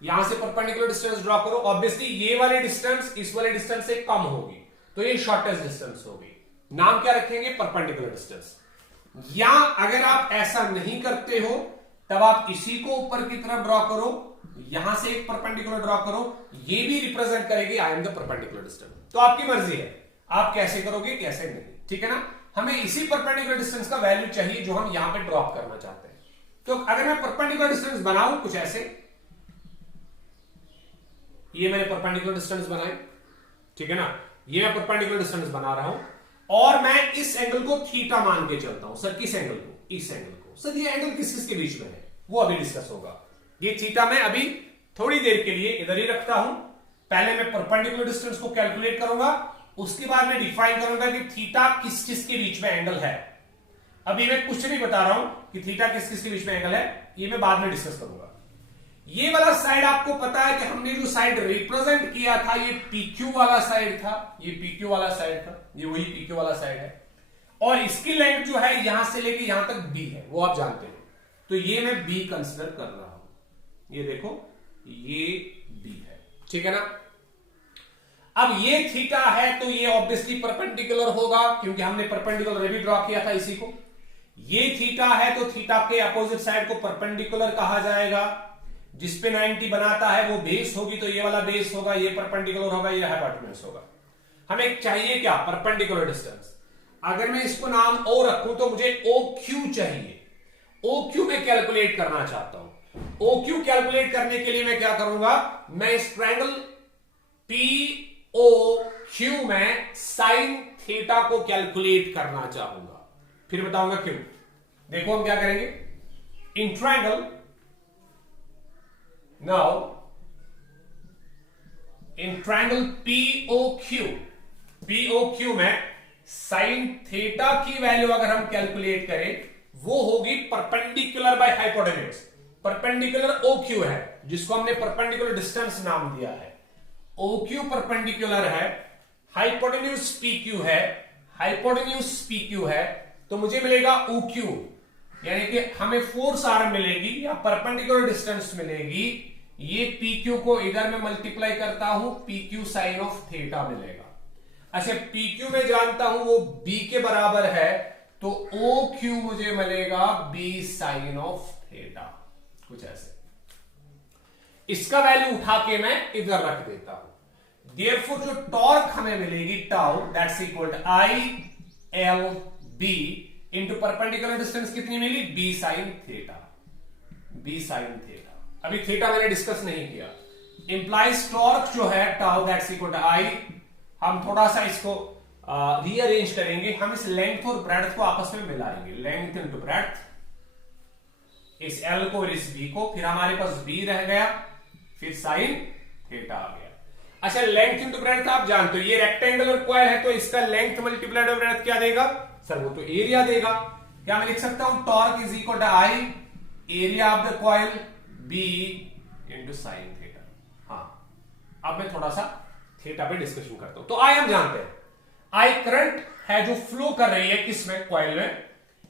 यहां से परपेंडिकुलर डिस्टेंस ड्रॉ करो। ऑब्वियसली ये वाले डिस्टेंस इस वाले डिस्टेंस से कम होगी, तो ये शॉर्टेस्ट डिस्टेंस होगी। नाम क्या रखेंगे, परपेंडिकुलर डिस्टेंस। या अगर आप ऐसा नहीं करते हो तब आप इसी को ऊपर की तरफ ड्रॉ करो, यहां से एक परपेंडिकुलर ड्रॉ करो, ये भी रिप्रेजेंट करेगी I am the perpendicular distance. तो आपकी मर्जी है, आप कैसे करोगे कैसे नहीं, ठीक है ना। हमें इसी परपेंडिकुलर डिस्टेंस का वैल्यू चाहिए जो हम यहां पे ड्रॉप करना चाहते हैं। तो अगर मैं परपेंडिकुलर डिस्टेंस बनाऊं कुछ ऐसे, ये मैंने परपेंडिकुलर डिस्टेंस बनाए, ठीक है ना, ये मैं परपेंडिकुलर डिस्टेंस बना रहा हूं और मैं इस एंगल को थीटा मान के चलता हूं। सर किस एंगल को, इस एंगल को। सर ये एंगल किस किस के बीच में है वो अभी डिस्कस होगा। ये थीटा मैं अभी थोड़ी देर के लिए इधर ही रखता हूं। पहले मैं परपेंडिकुलर डिस्टेंस को कैलकुलेट करूंगा, उसके बाद मैं डिफाइन करूंगा कि थीटा किस किस के बीच में एंगल है। अभी मैं कुछ नहीं बता रहा हूं कि थीटा किस किस के बीच में एंगल है, ये मैं बाद में डिस्कस करूंगा। ये वाला साइड आपको पता है कि हमने जो साइड रिप्रेजेंट किया था ये PQ वाला साइड था, ये PQ वाला साइड था, ये वही PQ वाला साइड है, और इसकी लेंथ जो है यहां से लेके यहां तक B है, वो आप जानते हो। तो ये मैं B कंसिडर कर रहा हूं, ये देखो ये B है, ठीक है ना। अब ये थीटा है तो ये ऑब्वियसली परपेंडिकुलर होगा क्योंकि हमने परपेंडिकुलर भी ड्रॉ किया था इसी को। ये थीटा है तो थीटा के अपोजिट साइड को परपेंडिकुलर कहा जाएगा। जिसपे 90 बनाता है वो बेस होगी, तो ये वाला बेस होगा, ये परपेंडिकुलर होगा, ये हाइपोटेन्यूज होगा। हमें चाहिए क्या? Perpendicular distance. अगर मैं इसको नाम ओ रखूं तो मुझे ओ क्यू चाहिए। ओ क्यू मैं कैलकुलेट करना चाहता हूं। ओ क्यू कैलकुलेट करने के लिए मैं क्या करूंगा? मैं इस ट्रायंगल पी ओ क्यू में साइन थीटा को कैलकुलेट करना चाहूंगा। फिर बताऊंगा क्यों। देखो हम क्या करेंगे। In triangle now in triangle POQ में साइन थीटा की वैल्यू अगर हम कैलकुलेट करें वो होगी perpendicular by hypotenuse. Perpendicular O Q है जिसको हमने परपेंडिकुलर डिस्टेंस नाम दिया है। ओ क्यू परपेंडिकुलर है, हाइपोटेन्यूज पी क्यू है, हाइपोटेन्यूज पी क्यू है, तो मुझे मिलेगा ओ क्यू, यानी कि हमें फोर्स आर्म मिलेगी या परपेंडिकुलर डिस्टेंस मिलेगी। ये पी क्यू को इधर में मल्टीप्लाई करता हूं, P Q sine of theta मिलेगा। अच्छा, पी क्यू में जानता हूं वो बी के बराबर है, तो ओ क्यू मुझे मिलेगा बी साइन ऑफ थीटा, कुछ ऐसे। इसका वैल्यू उठा के मैं इधर रख देता हूं। देयरफॉर जो टॉर्क हमें मिलेगी tau that's equal to I L B into perpendicular distance कितनी मिली? B sine theta. B sine theta, अभी थीटा मैंने डिस्कस नहीं किया। इंप्लाइज टॉर्क जो है tau that's equal to I, हम थोड़ा सा इसको रीअरेंज करेंगे। हम इस लेंथ और ब्रेड्थ को आपस में मिलाएंगे, लेंथ इंटू ब्रेड्थ, इस एल को और इस बी को, फिर हमारे पास बी रह गया, फिर साइन थीटा आ गया। अच्छा, लेंथ इंटू ब्रेड्थ आप जानते हो, ये रेक्टेंगुलर कॉइल है तो इसका लेंथ मल्टीप्लाइड बाय ब्रेड्थ क्या देगा? सर वो तो एरिया देगा। क्या मैं लिख सकता हूं? Torque is equal to I area of the coil B into sine theta. हाँ, अब मैं थोड़ा सा थीटा पे डिस्कशन करता हूं। तो आई हम जानते हैं, आई करंट है जो फ्लो कर रही है किसमें? कॉइल में।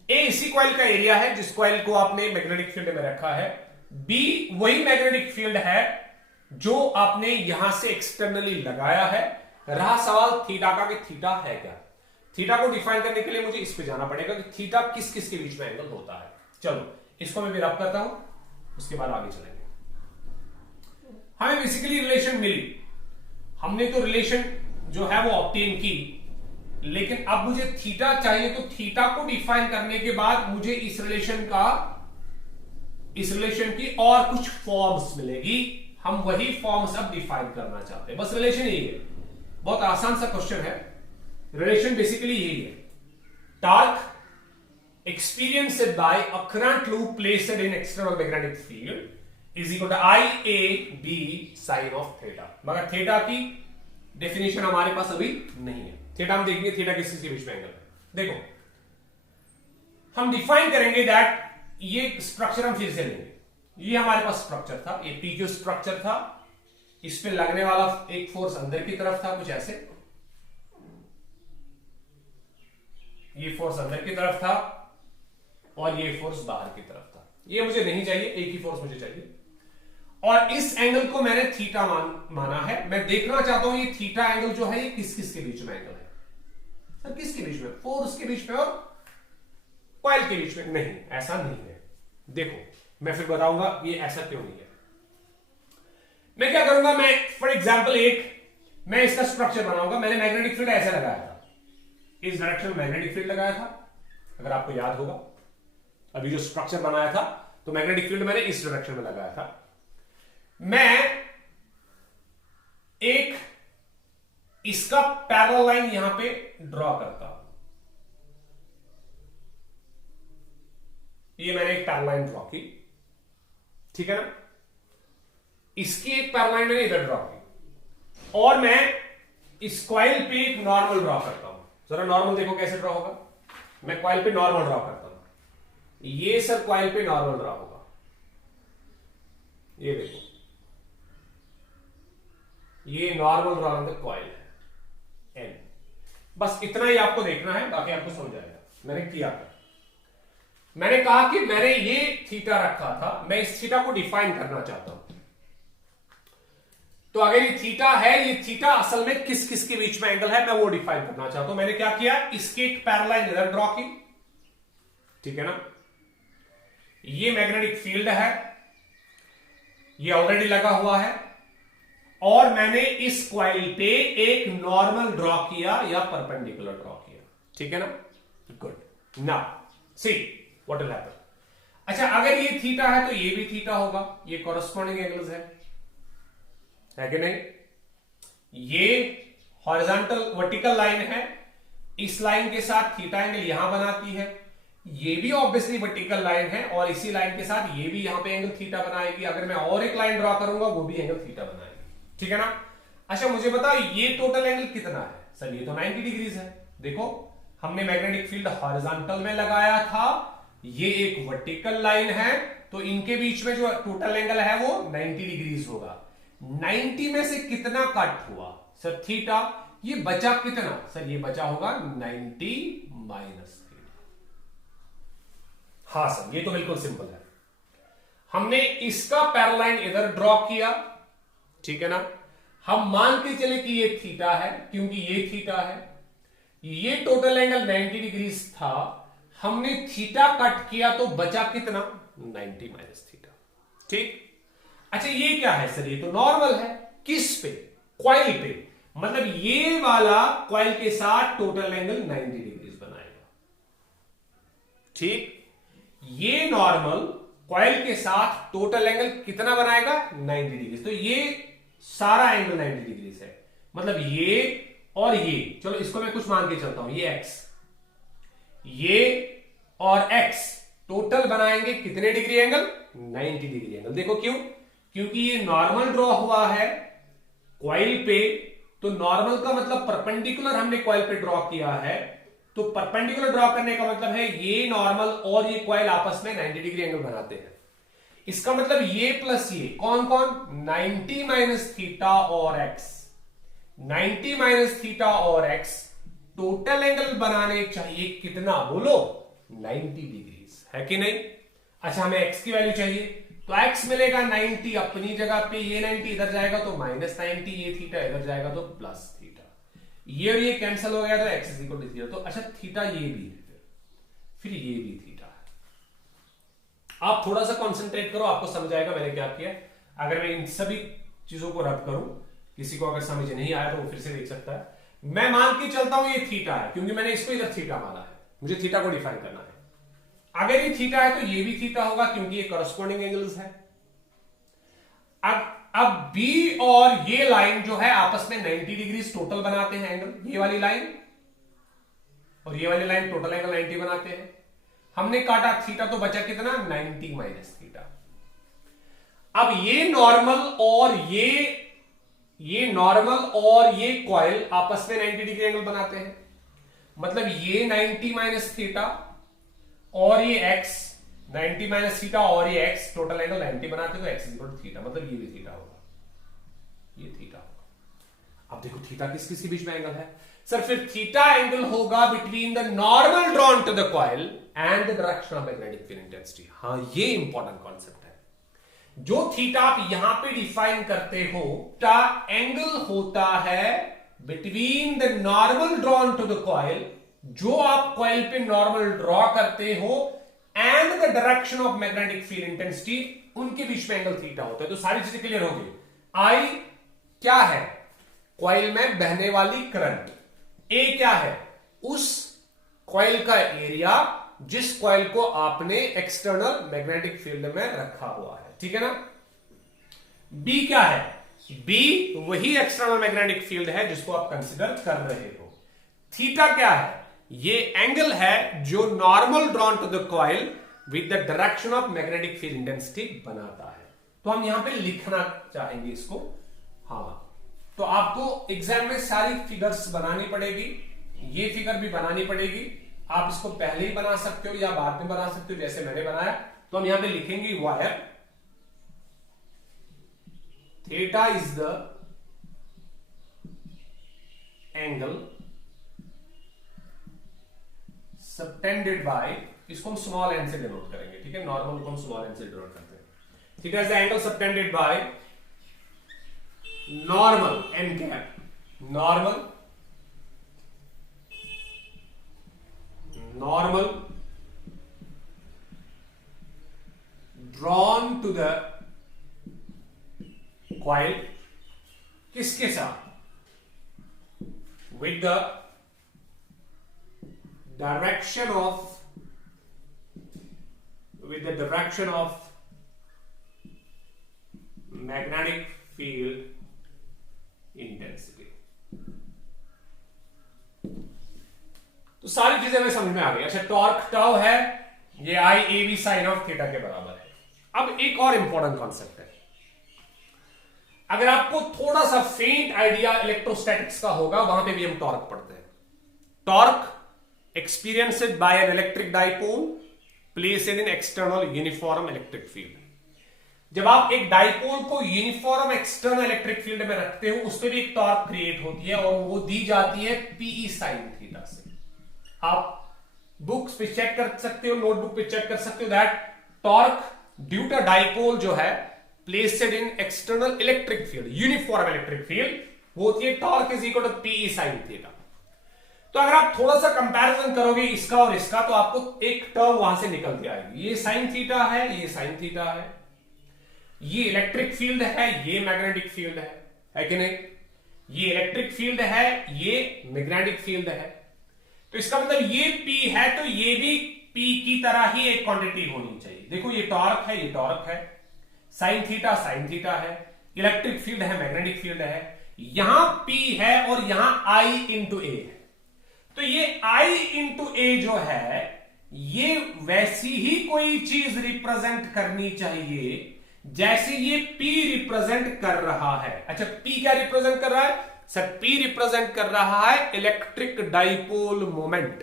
ए इसी कॉइल का एरिया है जिस कॉइल को आपने मैग्नेटिक फील्ड में रखा है। बी वही मैग्नेटिक फील्ड है जो आपने यहां से एक्सटर्नली लगाया है। रहा सवाल थीटा का कि थीटा है क्या। थीटा को डिफाइन करने के लिए मुझे इस पे जाना पड़ेगा कि थीटा किस किस के बीच में एंगल होता है। चलो इसको मैं भी रब करता हूं, उसके बाद आगे चलेंगे। हमें बेसिकली रिलेशन मिली, हमने तो रिलेशन जो है वो ऑब्टेन की, लेकिन अब मुझे थीटा चाहिए। तो थीटा को डिफाइन करने के बाद मुझे इस रिलेशन की और कुछ फॉर्म्स मिलेगी। हम वही फॉर्म्स अब डिफाइन करना चाहते हैं। बस रिलेशन यही है, बहुत आसान सा क्वेश्चन है। रिलेशन बेसिकली यही है, torque experienced by a current loop placed in external magnetic field is equal to I A B sine of theta. मगर थीटा की डेफिनेशन हमारे पास अभी नहीं है। थीटा हम देखेंगे, थीटा किस के बीच में एंगल है। देखो हम डिफाइन करेंगे दैट, ये स्ट्रक्चर हम फिर से लेंगे। ये हमारे पास स्ट्रक्चर था, ये पी क्यू स्ट्रक्चर था, इस पे लगने वाला एक फोर्स अंदर की तरफ था, कुछ ऐसे। ये फोर्स अंदर की तरफ था और ये फोर्स बाहर की तरफ था। ये मुझे नहीं चाहिए, एक ही फोर्स मुझे चाहिए। और इस एंगल को मैंने थीटा माना है। मैं देखना चाहता हूं ये थीटा एंगल जो है ये किस किस के बीच में एंगल है। सर किसके बीच में? फोर्स के बीच में और कॉइल के बीच में। नहीं, ऐसा नहीं है। देखो मैं फिर बताऊंगा ये ऐसा क्यों नहीं है। मैं क्या करूंगा, मैं फॉर एग्जांपल मैं इसका स्ट्रक्चर बनाऊंगा। मैंने मैग्नेटिक फील्ड ऐसे लगाया था, इस डायरेक्शन में मैग्नेटिक फील्ड लगाया था, अगर आपको याद होगा। अभी जो स्ट्रक्चर बनाया था तो मैग्नेटिक फील्ड मैंने इस डायरेक्शन में लगाया था। मैं एक इसका पैरेलल लाइन यहां पे ड्रॉ करता हूं। ये मैंने एक पैरेलल लाइन ड्रॉ की, ठीक है ना। इसकी एक पैरेलल लाइन मैंने इधर ड्रॉ की और मैं इस कॉइल पे एक नॉर्मल ड्रॉ करता हूं। जरा नॉर्मल देखो कैसे ड्रॉ होगा। मैं कॉइल पे नॉर्मल ड्रॉ करता हूं। ये सर कॉइल पे नॉर्मल ड्रॉ होगा, ये देखो, ये normal draw on the coil है एन। बस इतना ही आपको देखना है, बाकी आपको समझ आएगा। मैंने किया था, मैंने कहा कि मैंने ये थीटा रखा था, मैं इस थीटा को डिफाइन करना चाहता हूं। तो अगर ये थीटा है, ये थीटा असल में किस किस के बीच में एंगल है, मैं वो डिफाइन करना चाहता हूं। मैंने क्या किया, इसके एक पैरेलल लाइन इधर ड्रॉ की, ठीक है ना। ये मैग्नेटिक फील्ड है, ये ऑलरेडी लगा हुआ है और मैंने इस कॉइल पे एक नॉर्मल ड्रॉ किया या परपेंडिकुलर ड्रॉ किया, ठीक है ना? Good. Now see what will happen. अच्छा, अगर ये थीटा है तो ये भी थीटा होगा, ये कॉरस्पॉन्डिंग एंगल्स है कि नहीं? ये हॉरिजॉन्टल वर्टिकल लाइन है, इस लाइन के साथ थीटा एंगल यहां बनाती है, ये भी ऑब्वियसली वर्टिकल लाइन है और इसी लाइन के साथ ये भी यहां पे एंगल थीटा बनाएगी। अगर मैं और एक लाइन ड्रॉ करूंगा वो भी एंगल थीटा बनाएगी, ठीक है ना? अच्छा, मुझे बताओ ये टोटल एंगल कितना है? सर ये तो 90 डिग्रीज है। देखो, हमने मैग्नेटिक फील्ड हॉरिजॉन्टल में लगाया था, ये एक वर्टिकल लाइन है, तो इनके बीच में जो टोटल एंगल है वो 90 डिग्रीज होगा। 90 में से कितना कट हुआ? Sir theta. ये बचा कितना? सर ये बचा होगा 90 माइनस थीटा। हाँ सर, ये तो बिल्कुल सिंपल है। हमने इसका पैरेलल इधर ड्रॉ किया, ठीक है ना? हम मान के चले कि ये थीटा है, क्योंकि ये थीटा है, ये टोटल एंगल 90 डिग्रीज था, हमने थीटा कट किया तो बचा कितना? 90 माइनस थीटा, ठीक? अच्छा, ये क्या है सर? ये तो नॉर्मल है। किस पे? कॉइल पे। मतलब ये वाला कॉइल के साथ टोटल एंगल 90 डिग्रीज बनाएगा, ठीक? ये नॉर्मल कॉइल के साथ टोटल एंगल कितना बनाएगा? 90 डिग्रीज। तो ये सारा एंगल 90 डिग्रीज है। मतलब ये और ये, चलो इसको मैं कुछ मान के चलता हूं, ये x, ये और x टोटल बनाएंगे कितने डिग्री एंगल? 90 degree angle. देखो क्यों? क्योंकि ये नॉर्मल ड्रॉ हुआ है कॉइल पे, तो नॉर्मल का मतलब परपेंडिकुलर हमने कॉइल पे ड्रॉ किया है, तो परपेंडिकुलर ड्रॉ करने का मतलब है ये नॉर्मल और ये कॉइल आपस में 90 डिग्री एंगल बनाते हैं। इसका मतलब ये प्लस ये कौन कौन? 90 माइनस थीटा और x, 90 माइनस थीटा और x टोटल एंगल बनाने चाहिए कितना? बोलो, 90 डिग्रीज, है कि नहीं? अच्छा, हमें x की वैल्यू चाहिए, तो x मिलेगा 90 अपनी जगह पे, ये 90 इधर जाएगा तो माइनस 90, ये थीटा इधर जाएगा तो प्लस थीटा, ये और ये कैंसिल हो गया तो x इज इक्वल टू 0। तो अच्छा, थीटा ये भी है, फिर ये भी थीटा है। आप थोड़ा सा कंसंट्रेट करो, आपको समझ आएगा मैंने क्या किया। अगर मैं इन सभी चीजों को रद्द करूं, किसी को अगर समझ नहीं आया तो वो फिर से देख सकता है। मैं मान के चलता हूं ये थीटा है, क्योंकि मैंने इसको इधर थीटा माना है, मुझे थीटा को डिफाइन करना है। अगर ये थीटा है तो ये भी थीटा होगा, क्योंकि ये करस्पॉन्डिंग एंगल्स है। अब बी और ये लाइन जो है आपस में 90 डिग्री टोटल बनाते हैं एंगल, ये वाली लाइन और ये वाली लाइन टोटल एंगल 90 बनाते हैं। हमने काटा थीटा तो बचा कितना? 90 माइनस थीटा। अब ये नॉर्मल और ये नॉर्मल और ये कॉइल आपस में 90 डिग्री एंगल बनाते हैं। मतलब ये 90 माइनस थीटा और ये x 90 माइनस थीटा और ये x टोटल एंगल 90 बनाते हैं, तो x इक्वल टू थीटा, मतलब ये भी थीटा होगा, ये थीटा होगा। अब देखो थीटा किस किस के बीच में एंगल है? सर फिर थीटा एंगल होगा between the normal drawn to the coil and the direction of magnetic field intensity. हाँ, ये इंपॉर्टेंट कॉन्सेप्ट है। जो थीटा आप यहां पे डिफाइन करते हो, थीटा एंगल होता है between the normal drawn to the coil, जो आप कॉइल पे नॉर्मल ड्रॉ करते हो, and the direction of magnetic field intensity, उनके बीच में एंगल थीटा होता है। तो सारी चीजें क्लियर हो गई। आई क्या है? कॉइल में बहने वाली करंट। ए क्या है? उस कॉइल का एरिया जिस कॉइल को आपने एक्सटर्नल मैग्नेटिक फील्ड में रखा हुआ है, ठीक है ना? बी क्या है? बी वही एक्सटर्नल मैग्नेटिक फील्ड है जिसको आप कंसिडर कर रहे हो। थीटा क्या है? ये एंगल है जो normal drawn to the coil with the direction of magnetic field intensity बनाता है। तो हम यहां पे लिखना चाहेंगे इसको। हाँ, तो आपको एग्जाम में सारी फिगर्स बनानी पड़ेगी, ये फिगर भी बनानी पड़ेगी। आप इसको पहले ही बना सकते हो या बाद में बना सकते हो, जैसे मैंने बनाया। तो हम यहां पे लिखेंगे wire theta is the angle subtended bye, इसको हम स्मॉल एन से डिनोट करेंगे, ठीक है? नॉर्मल को हम स्मॉल एन से डिनोट करते हैं। Theta is the angle subtended by normal N cap, normal drawn to the coil किसके साथ? With the direction of magnetic field intensity. तो सारी चीजें हमें समझ में आ गई। अच्छा, टॉर्क टाउ है, ये I A B sine of theta के बराबर है। अब एक और इंपॉर्टेंट कॉन्सेप्ट है, अगर आपको थोड़ा सा फेंट आइडिया इलेक्ट्रोस्टैटिक्स का होगा, वहां पे भी हम टॉर्क पढ़ते हैं। Torque experienced bye an electric dipole placed in external uniform electric field. जब आप एक डाइपोल को यूनिफॉर्म एक्सटर्नल इलेक्ट्रिक फील्ड में रखते हो, उस पर भी एक टॉर्क क्रिएट होती है और वो दी जाती है पीई साइन थीटा से। आप बुक्स पे चेक कर सकते हो, नोटबुक पे चेक कर सकते हो that torque due to dipole जो है placed in external electric field, uniform electric field, वो होती है torque is equal to PE sine theta. तो अगर आप थोड़ा सा कंपैरिजन करोगे इसका और इसका, तो आपको एक टर्म वहां से निकल के आएगी। ये साइन थीटा है, ये साइन थीटा है, ये इलेक्ट्रिक फील्ड है, ये मैग्नेटिक फील्ड है कि नहीं? ये इलेक्ट्रिक फील्ड है, ये मैग्नेटिक फील्ड है। तो इसका मतलब ये P है तो ये भी P की तरह ही एक क्वांटिटी होनी चाहिए। देखो ये टॉर्क है, ये टॉर्क है, साइन थीटा है, इलेक्ट्रिक फील्ड है, मैग्नेटिक फील्ड है, यहां P है और यहां I इंटू ए है। तो ये I इंटू ए जो है, ये वैसी ही कोई चीज रिप्रेजेंट करनी चाहिए जैसे ये P रिप्रेजेंट कर रहा है। अच्छा, P क्या रिप्रेजेंट कर रहा है? सर, P रिप्रेजेंट कर रहा है इलेक्ट्रिक डाइपोल मोमेंट।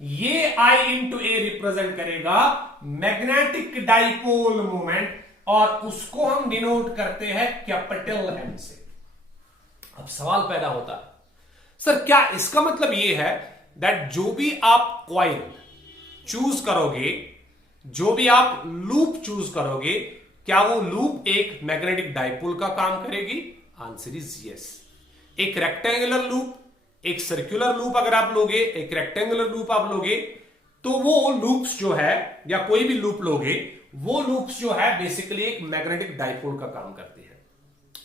ये I इंटू ए रिप्रेजेंट करेगा मैग्नेटिक डाइपोल मोमेंट, और उसको हम डिनोट करते हैं कैपिटल M से। अब सवाल पैदा होता है, सर क्या इसका मतलब ये है दैट जो भी आप कॉइल चूज करोगे, जो भी आप लूप चूज करोगे, क्या वो लूप एक मैग्नेटिक डाइपोल का काम करेगी? Answer is yes. एक रेक्टेंगुलर लूप, एक सर्कुलर लूप अगर आप लोगे, एक रेक्टेंगुलर लूप आप लोगे, तो वो लूप्स जो है, या कोई भी लूप लोगे, वो लूप्स जो है बेसिकली एक मैग्नेटिक डाइपोल का काम करते हैं।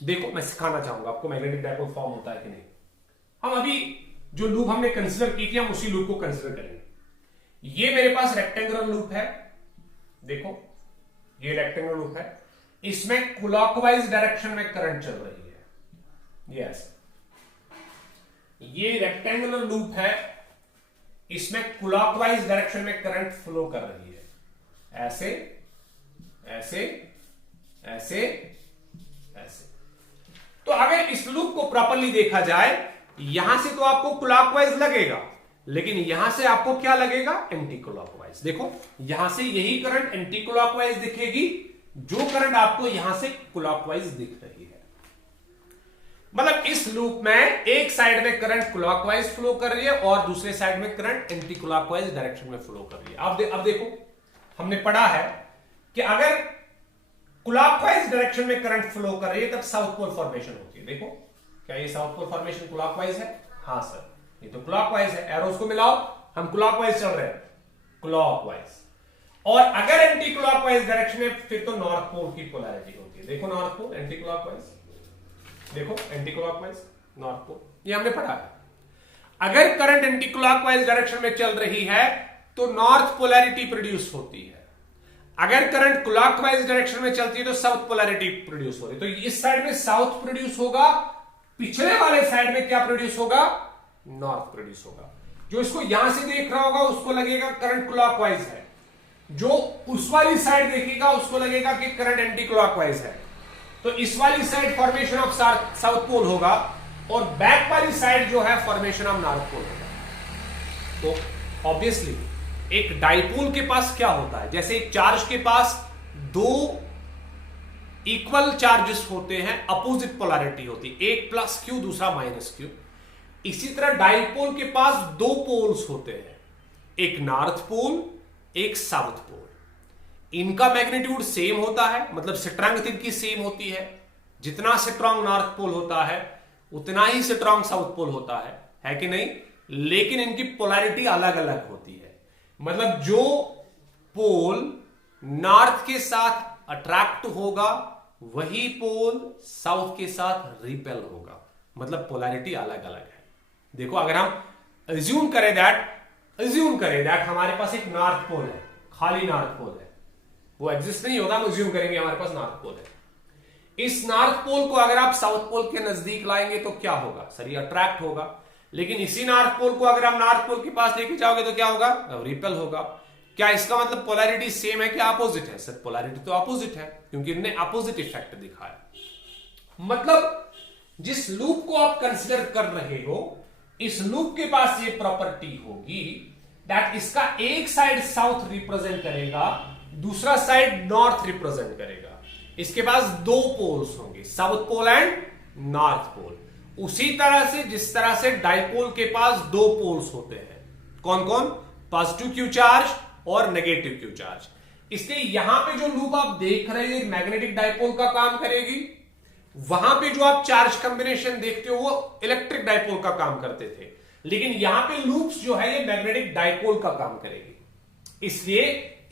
देखो, मैं सिखाना चाहूंगा आपको मैग्नेटिक डाइपोल फॉर्म होता है कि नहीं। हम अभी जो लूप हमने कंसीडर की थी, हम उसी लूप को कंसीडर करेंगे। ये मेरे पास रेक्टेंगुलर लूप है, देखो ये रेक्टेंगुलर लूप है, इसमें क्लॉकवाइज डायरेक्शन में करंट चल रही है। यस, ये रेक्टेंगुलर लूप है, इसमें क्लॉकवाइज डायरेक्शन में करंट फ्लो कर रही है, ऐसे ऐसे ऐसे ऐसे। तो अगर इस लूप को प्रॉपर्ली देखा जाए, यहां से तो आपको क्लॉकवाइज लगेगा, लेकिन यहां से आपको क्या लगेगा? Anti clockwise. देखो, यहां से यही करंट एंटी क्लॉकवाइज दिखेगी, जो करंट आपको यहां से क्लॉकवाइज दिख रही है। मतलब इस लूप में एक साइड में करंट क्लॉकवाइज फ्लो कर रही है और दूसरे साइड में करंट एंटी क्लॉकवाइज डायरेक्शन में फ्लो कर रही है। अब देखो, हमने पढ़ा है कि अगर क्लॉकवाइज डायरेक्शन में करंट फ्लो कर रही है तब साउथ पोल फॉर्मेशन होती है। देखो, क्या ये साउथ पोल फॉर्मेशन क्लॉकवाइज है? हाँ सर, ये तो क्लॉकवाइज है। एरोस को मिलाओ, हम क्लॉकवाइज चल रहे हैं, क्लॉकवाइज। और अगर एंटी क्लॉकवाइज डायरेक्शन है, फिर तो नॉर्थ पोल की पोलैरिटी होती है। देखो नॉर्थ पोल, एंटी क्लॉकवाइज, देखो एंटी क्लॉकवाइज, नॉर्थ पोल, ये हमने पढ़ा है। अगर करंट एंटी क्लॉकवाइज डायरेक्शन में चल रही है तो नॉर्थ पोलैरिटी प्रोड्यूस होती है, अगर करंट क्लॉकवाइज डायरेक्शन में चलती है तो साउथ पोलैरिटी प्रोड्यूस हो रही है। तो इस साइड में साउथ प्रोड्यूस होगा, पिछले वाले साइड में क्या प्रोड्यूस होगा? नॉर्थ प्रोड्यूस होगा। जो इसको यहां से देख रहा होगा उसको लगेगा करंट क्लॉकवाइज है, जो उस वाली साइड देखेगा उसको लगेगा कि करंट एंटी क्लॉकवाइज है। तो इस वाली side formation of south pole होगा और बैक वाली साइड जो है फॉर्मेशन ऑफ नॉर्थ पोल होगा। तो ऑब्वियसली एक डाइपोल के पास क्या होता है, जैसे एक चार्ज के पास दो इक्वल चार्जेस होते हैं, अपोजिट पोलैरिटी होती है, एक प्लस क्यू दूसरा माइनस क्यू। इसी तरह डाइपोल के पास दो पोल्स होते हैं, एक नॉर्थ पोल एक साउथ पोल। इनका मैग्नीट्यूड सेम होता है, मतलब स्ट्रेंथ इनकी सेम होती है। जितना स्ट्रांग नॉर्थ पोल होता है उतना ही स्ट्रांग साउथ पोल होता है कि नहीं? लेकिन इनकी पोलैरिटी अलग अलग होती है। मतलब जो पोल नॉर्थ के साथ अट्रैक्ट होगा वही पोल साउथ के साथ रिपेल होगा, मतलब पोलैरिटी अलग अलग है। देखो अगर हम अज्यूम करें दैट हमारे पास एक नॉर्थ पोल है, खाली नॉर्थ पोल है, वो एग्जिस्ट नहीं होगा, हम अज्यूम करेंगे हमारे पास नॉर्थ पोल है। इस नॉर्थ पोल को अगर आप साउथ पोल के नजदीक लाएंगे तो क्या होगा सर, ये अट्रैक्ट होगा। लेकिन इसी नॉर्थ पोल को अगर आप नॉर्थ पोल के पास लेके जाओगे तो क्या होगा, रिपेल होगा। क्या इसका मतलब पोलैरिटी सेम है कि अपोजिट है? सर पोलैरिटी तो अपोजिट है, क्योंकि इन्होंने अपोजिट इफेक्ट दिखाया। मतलब जिस लूप को आप कंसिडर कर रहे हो, इस लूप के पास ये प्रॉपर्टी होगी दैट इसका एक साइड साउथ रिप्रेजेंट करेगा, दूसरा साइड नॉर्थ रिप्रेजेंट करेगा। इसके पास दो पोल्स होंगे, south pole and north pole. उसी तरह से जिस तरह से डाइपोल के पास दो पोल्स होते हैं, कौन कौन? पॉजिटिव क्यू चार्ज और नेगेटिव क्यू चार्ज। इसलिए यहां पे जो लूप आप देख रहे हैं मैग्नेटिक डाइपोल का काम करेगी, वहां पे जो आप चार्ज कॉम्बिनेशन देखते हो वो इलेक्ट्रिक डाइपोल का काम करते थे, लेकिन यहां पे लूप्स जो है ये मैग्नेटिक डाइपोल का काम करेगी। इसलिए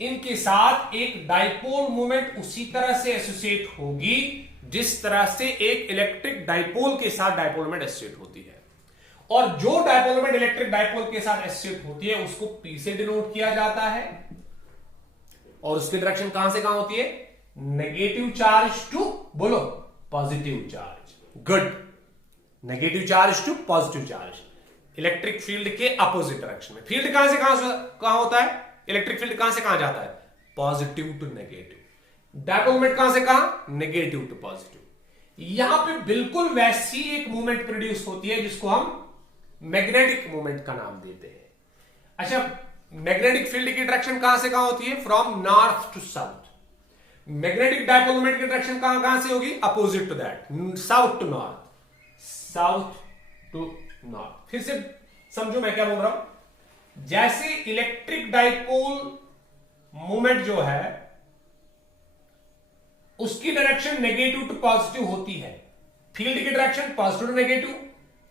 इनके साथ एक डाइपोल मूवमेंट उसी तरह से एसोसिएट होगी जिस तरह से एक इलेक्ट्रिक डाइपोल के साथ डाइपोल मूवमेंट एसोसिएट होती है। और जो डाइपोल मूवमेंट इलेक्ट्रिक डाइपोल के साथ एसोसिएट होती है उसको P से डिनोट किया जाता है, और उसकी डायरेक्शन कहां से कहां होती है? नेगेटिव चार्ज टू बोलो positive charge. Good, negative charge to positive charge, electric field के अपोजिट डायरेक्शन में। फील्ड कहां से कहां होता है? इलेक्ट्रिक फील्ड कहां से कहां जाता है? Positive to negative. Dipole movement कहां से कहां? Negative to positive. यहां पे बिल्कुल वैसी एक मूवमेंट प्रोड्यूस होती है जिसको हम मैग्नेटिक मूवमेंट का नाम देते हैं। अच्छा, मैग्नेटिक फील्ड की डायरेक्शन कहां से कहां होती है? From north to south. Magnetic dipole movement की डायरेक्शन कहां से होगी? Opposite to that, south to north, south to north. फिर से समझो मैं क्या बोल रहा हूं। जैसे इलेक्ट्रिक डाइपोल मूवमेंट जो है उसकी डायरेक्शन नेगेटिव टू पॉजिटिव होती है, फील्ड की direction positive to negative,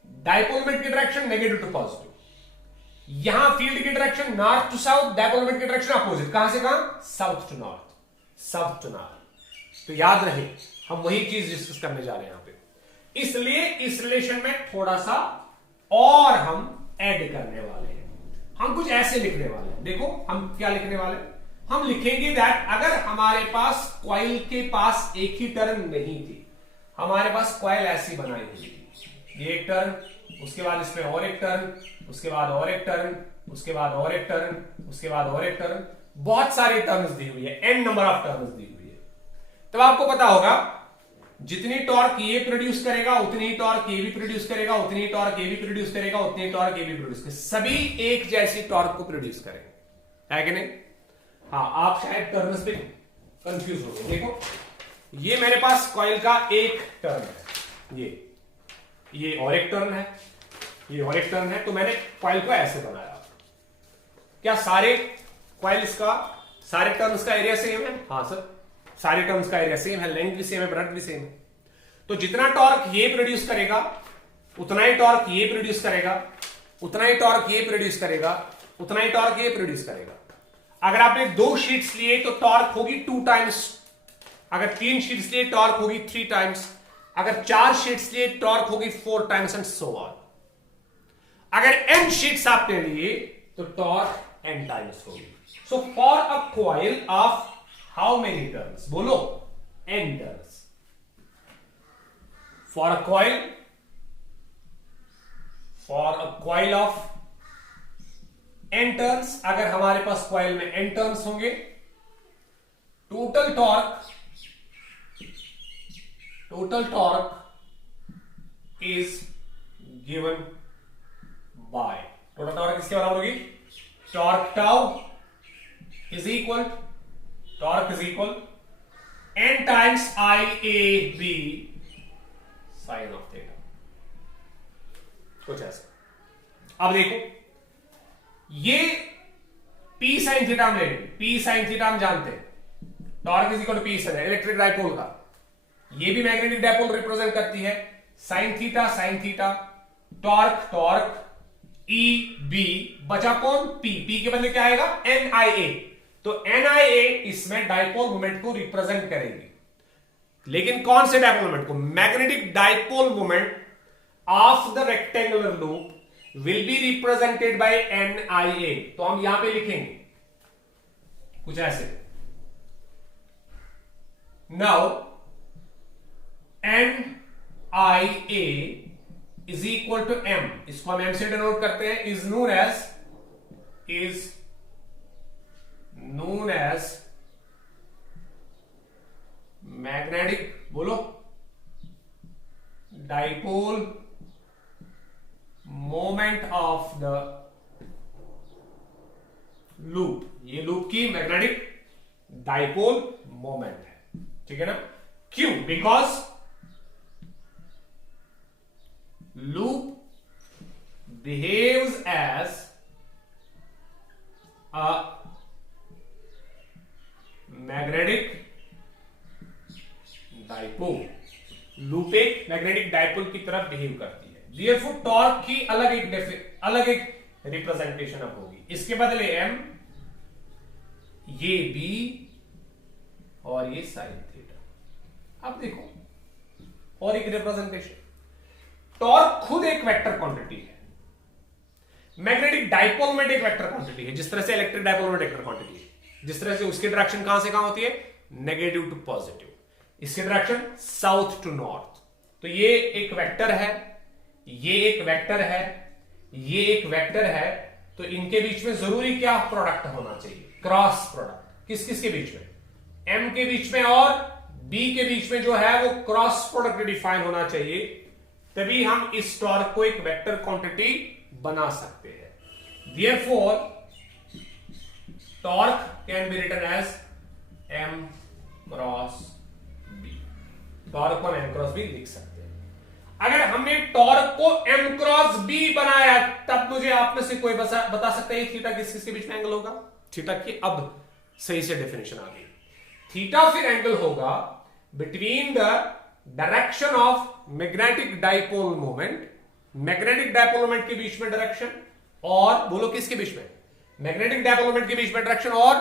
dipole movement की डायरेक्शन नेगेटिव टू पॉजिटिव। यहां फील्ड की direction north to south, dipole movement की डायरेक्शन अपोजिट, कहां से कहां? South to north, south to north. तो याद रहे हम वही चीज डिस्कस करने जा रहे हैं यहां पे। इसलिए इस रिलेशन में थोड़ा सा और हम ऐड करने वाले हैं। हम कुछ ऐसे लिखने वाले हैं, देखो हम क्या लिखने वाले हैं। हम लिखेंगे दैट अगर हमारे पास कॉइल के पास एक ही टर्न नहीं थी, हमारे पास कॉइल ऐसी बनाई हुई थी, ये एक टर्न, उसके बाद इसमें और एक टर्न, उसके बाद और एक टर्न, उसके बाद और एक टर्न, उसके बाद और एक टर्न, बहुत सारी टर्न्स दी हुई है, n नंबर ऑफ टर्न्स दी हुई है। तब आपको पता होगा जितनी टॉर्क ये प्रोड्यूस करेगा उतनी ही टॉर्क ये भी प्रोड्यूस करेगा, उतनी ही टॉर्क ये भी प्रोड्यूस करेगा, उतनी ही टॉर्क ये भी प्रोड्यूस करेगा, सभी एक जैसी टॉर्क को प्रोड्यूस करेंगे, है कि नहीं? हाँ, आप शायद टर्न्स पे कंफ्यूज हो गए। देखो ये मेरे पास कॉइल का एक टर्न है, ये और एक टर्न है, ये और एक टर्न है, तो मैंने कॉइल को ऐसे बनाया। क्या सारे कॉइल्स का सारे टर्न्स का एरिया सेम है? हाँ सर, सारे टर्न्स का एरिया सेम है, लेंथ भी सेम है, ब्रेड्थ भी सेम है। तो जितना टॉर्क ये प्रोड्यूस करेगा उतना ही टॉर्क ये प्रोड्यूस करेगा, उतना ही टॉर्क ये प्रोड्यूस करेगा, उतना ही टॉर्क ये प्रोड्यूस करेगा। अगर आपने 2 शीट्स लिए तो टॉर्क होगी 2 टाइम्स, अगर 3 शीट्स लिए टॉर्क होगी 3 टाइम्स, अगर 4 शीट्स लिए टॉर्क होगी 4 टाइम्स एंड सो ऑन। अगर n शीट्स आपने लिए तो टॉर्क n टाइम्स होगी। So for a coil of how many turns? बोलो n turns. For a coil of n turns, अगर हमारे पास कॉइल में n टर्न्स होंगे, total torque is given by, total torque किसके बराबर होगी? Torque tau is equal n times IAB sine of theta, कुछ ऐसा। अब देखो ये P साइन थीटा हम लेंगे, P साइन थीटा हम जानते हैं, torque is equal to P sine, electric dipole का, ये भी मैग्नेटिक डाइपोल रिप्रेजेंट करती है, साइन थीटा, टॉर्क EB, बचा कौन? P के बदले क्या आएगा? NIA। तो NIA इसमें डाइपोल मोमेंट को रिप्रेजेंट करेगी। लेकिन कौन से डायपोल मोमेंट को? Magnetic dipole moment of the rectangular loop will be represented by NIA। तो हम यहां पे लिखेंगे कुछ ऐसे, now NIA is equal to M, इसको हम M से डिनोट करते हैं, इज नोन एज मैग्नेटिक, बोलो, dipole moment of the loop. ये लूप की मैग्नेटिक डाइपोल मोमेंट है, ठीक है ना? क्यों? Because loop behaves as a magnetic dipole। Loop एक मैग्नेटिक डाइपोल की तरफ बिहेव करती है, therefore टॉर्क की अलग एक रिप्रेजेंटेशन अब होगी। इसके बदले M, ये B और ये साइन थीटा। अब देखो और एक रिप्रेजेंटेशन, टॉर्क खुद एक वेक्टर क्वांटिटी है, मैग्नेटिक डाइपोल मोमेंट एक वेक्टर क्वांटिटी है, जिस तरह से electric dipole moment vector quantity है, जिस तरह से उसकी डायरेक्शन कहां से कहां होती है? नेगेटिव टू पॉजिटिव, इसकी डायरेक्शन साउथ टू नॉर्थ। तो ये एक वेक्टर है, ये एक वेक्टर है, ये एक वेक्टर है, तो इनके बीच में जरूरी क्या प्रोडक्ट होना चाहिए? Cross product. किस किस के बीच में? M के बीच में और B के बीच में जो है वो क्रॉस प्रोडक्ट डिफाइन होना चाहिए, तभी हम इस टॉर्क को एक वेक्टर क्वांटिटी बना सकते हैं। Therefore, torque can be written as M cross B। Torque को M क्रॉस B लिख सकते हैं। अगर हमने टॉर्क को M क्रॉस B बनाया, तब मुझे आप में से कोई बता सकता है थीटा किस किस के बीच में एंगल होगा? थीटा की अब सही से डेफिनेशन आ गई। थीटा फिर एंगल होगा between the direction of magnetic dipole moment, magnetic dipole moment के बीच में डायरेक्शन, और बोलो किसके बीच में? मैग्नेटिक डाइपोल मोमेंट के बीच में डायरेक्शन और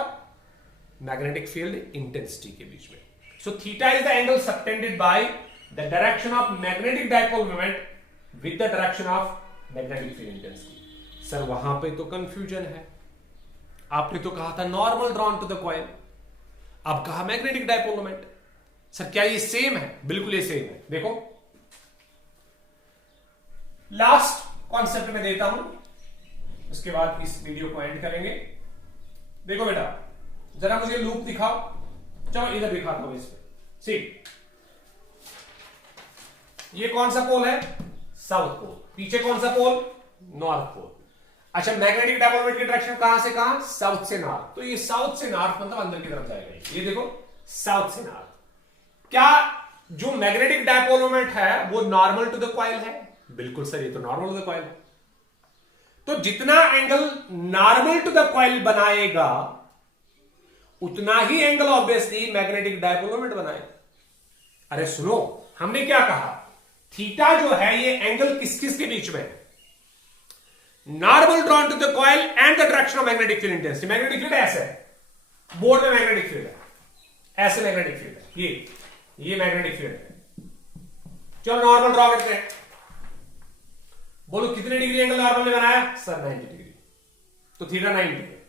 मैग्नेटिक फील्ड इंटेंसिटी के बीच में। So theta is the angle subtended by the direction of magnetic dipole moment with the direction of magnetic field intensity. Sir वहां पे तो कंफ्यूजन है, आपने तो कहा था normal drawn to the coil, अब कहा मैग्नेटिक डाइपोल मोमेंट। सर क्या ये सेम है? बिल्कुल ये सेम है। देखो लास्ट कॉन्सेप्ट में देता हूं, उसके बाद इस वीडियो को एंड करेंगे। देखो बेटा जरा मुझे लूप दिखाओ, चलो इधर दिखाता हूं इस पे। सी ये कौन सा पोल है? South pole. पीछे कौन सा पोल? North pole. अच्छा मैग्नेटिक डाइपोल मोमेंट की डायरेक्शन कहां से कहां? साउथ से नॉर्थ। तो ये साउथ से नॉर्थ मतलब अंदर की तरफ जाएगा। ये देखो साउथ से नॉर्थ। क्या जो मैग्नेटिक डाइपोल मोमेंट है वो नॉर्मल टू द कॉइल है? बिल्कुल सर, ये तो नॉर्मल टू द कॉइल है। तो जितना angle normal to the coil बनाएगा उतना ही angle obviously magnetic dipole moment बनाएगा। अरे सुनो, हमने क्या कहा? थीटा जो है ये एंगल किस किस के बीच में है? Normal drawn to the coil and the direction of magnetic field intensity. Magnetic field ऐसे है, बोर्ड में मैग्नेटिक फील्ड है, ऐसे मैग्नेटिक फील्ड है, ये मैग्नेटिक फील्ड है। चलो नॉर्मल ड्रॉ करते हैं। बोलो कितने डिग्री एंगल नॉर्मल ने बनाया? Sir 90 degree. तो थीटा 90 है।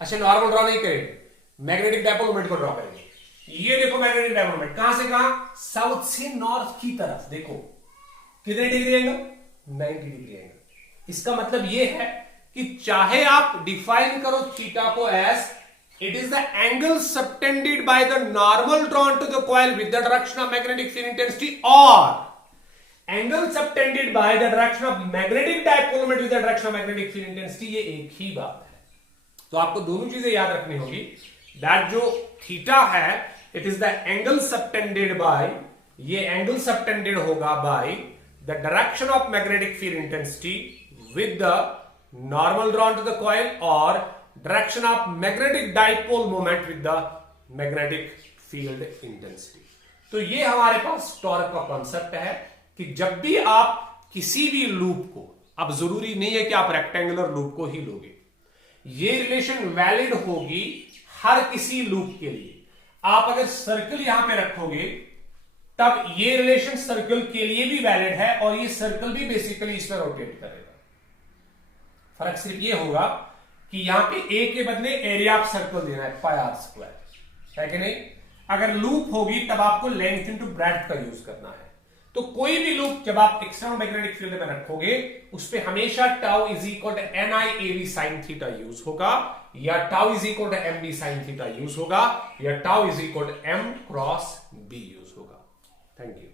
अच्छा नॉर्मल ड्रॉ नहीं करेंगे, मैग्नेटिक डाइपोल मोमेंट को ड्रॉ करेंगे। ये देखो मैग्नेटिक डाइपोल मोमेंट कहां से कहां? साउथ से नॉर्थ की तरफ। देखो कितने डिग्री एंगल? 90 degree angle. इसका मतलब यह है कि चाहे आप डिफाइन करो थीटा को as it is the angle subtended by the normal drawn to the coil with the direction of magnetic field intensity, और angle subtended by the direction of magnetic dipole moment with the direction of magnetic field intensity, ये एक ही बात है। तो आपको दोनों चीजें याद रखनी होगी। दैट जो थीटा है it is the angle subtended bye, ये एंगल सबटेंडेड होगा bye the direction of magnetic field intensity with the normal drawn to the coil or direction of magnetic dipole moment with the magnetic field intensity। तो ये हमारे पास torque का concept है कि जब भी आप किसी भी लूप को, अब जरूरी नहीं है कि आप रेक्टेंगुलर लूप को ही लोगे, ये रिलेशन वैलिड होगी हर किसी लूप के लिए। आप अगर सर्कल यहां पे रखोगे तब ये रिलेशन सर्कल के लिए भी वैलिड है और ये सर्कल भी बेसिकली इसमें रोटेट करेगा। फर्क सिर्फ ये होगा कि यहां पे ए के बदले एरिया ऑफ सर्कल देना है पाई आर स्क्वायर, है कि नहीं। अगर लूप होगी तब आपको लेंथ इनटू ब्रेड्थ का यूज करना है। तो कोई भी लूप जब आप एक्सटर्नल मैग्नेटिक फील्ड में रखोगे उस पे हमेशा tau is equal to N I A B sine theta use होगा, या tau is equal to M B sine theta use होगा, या tau is equal to M cross B use होगा। Thank you.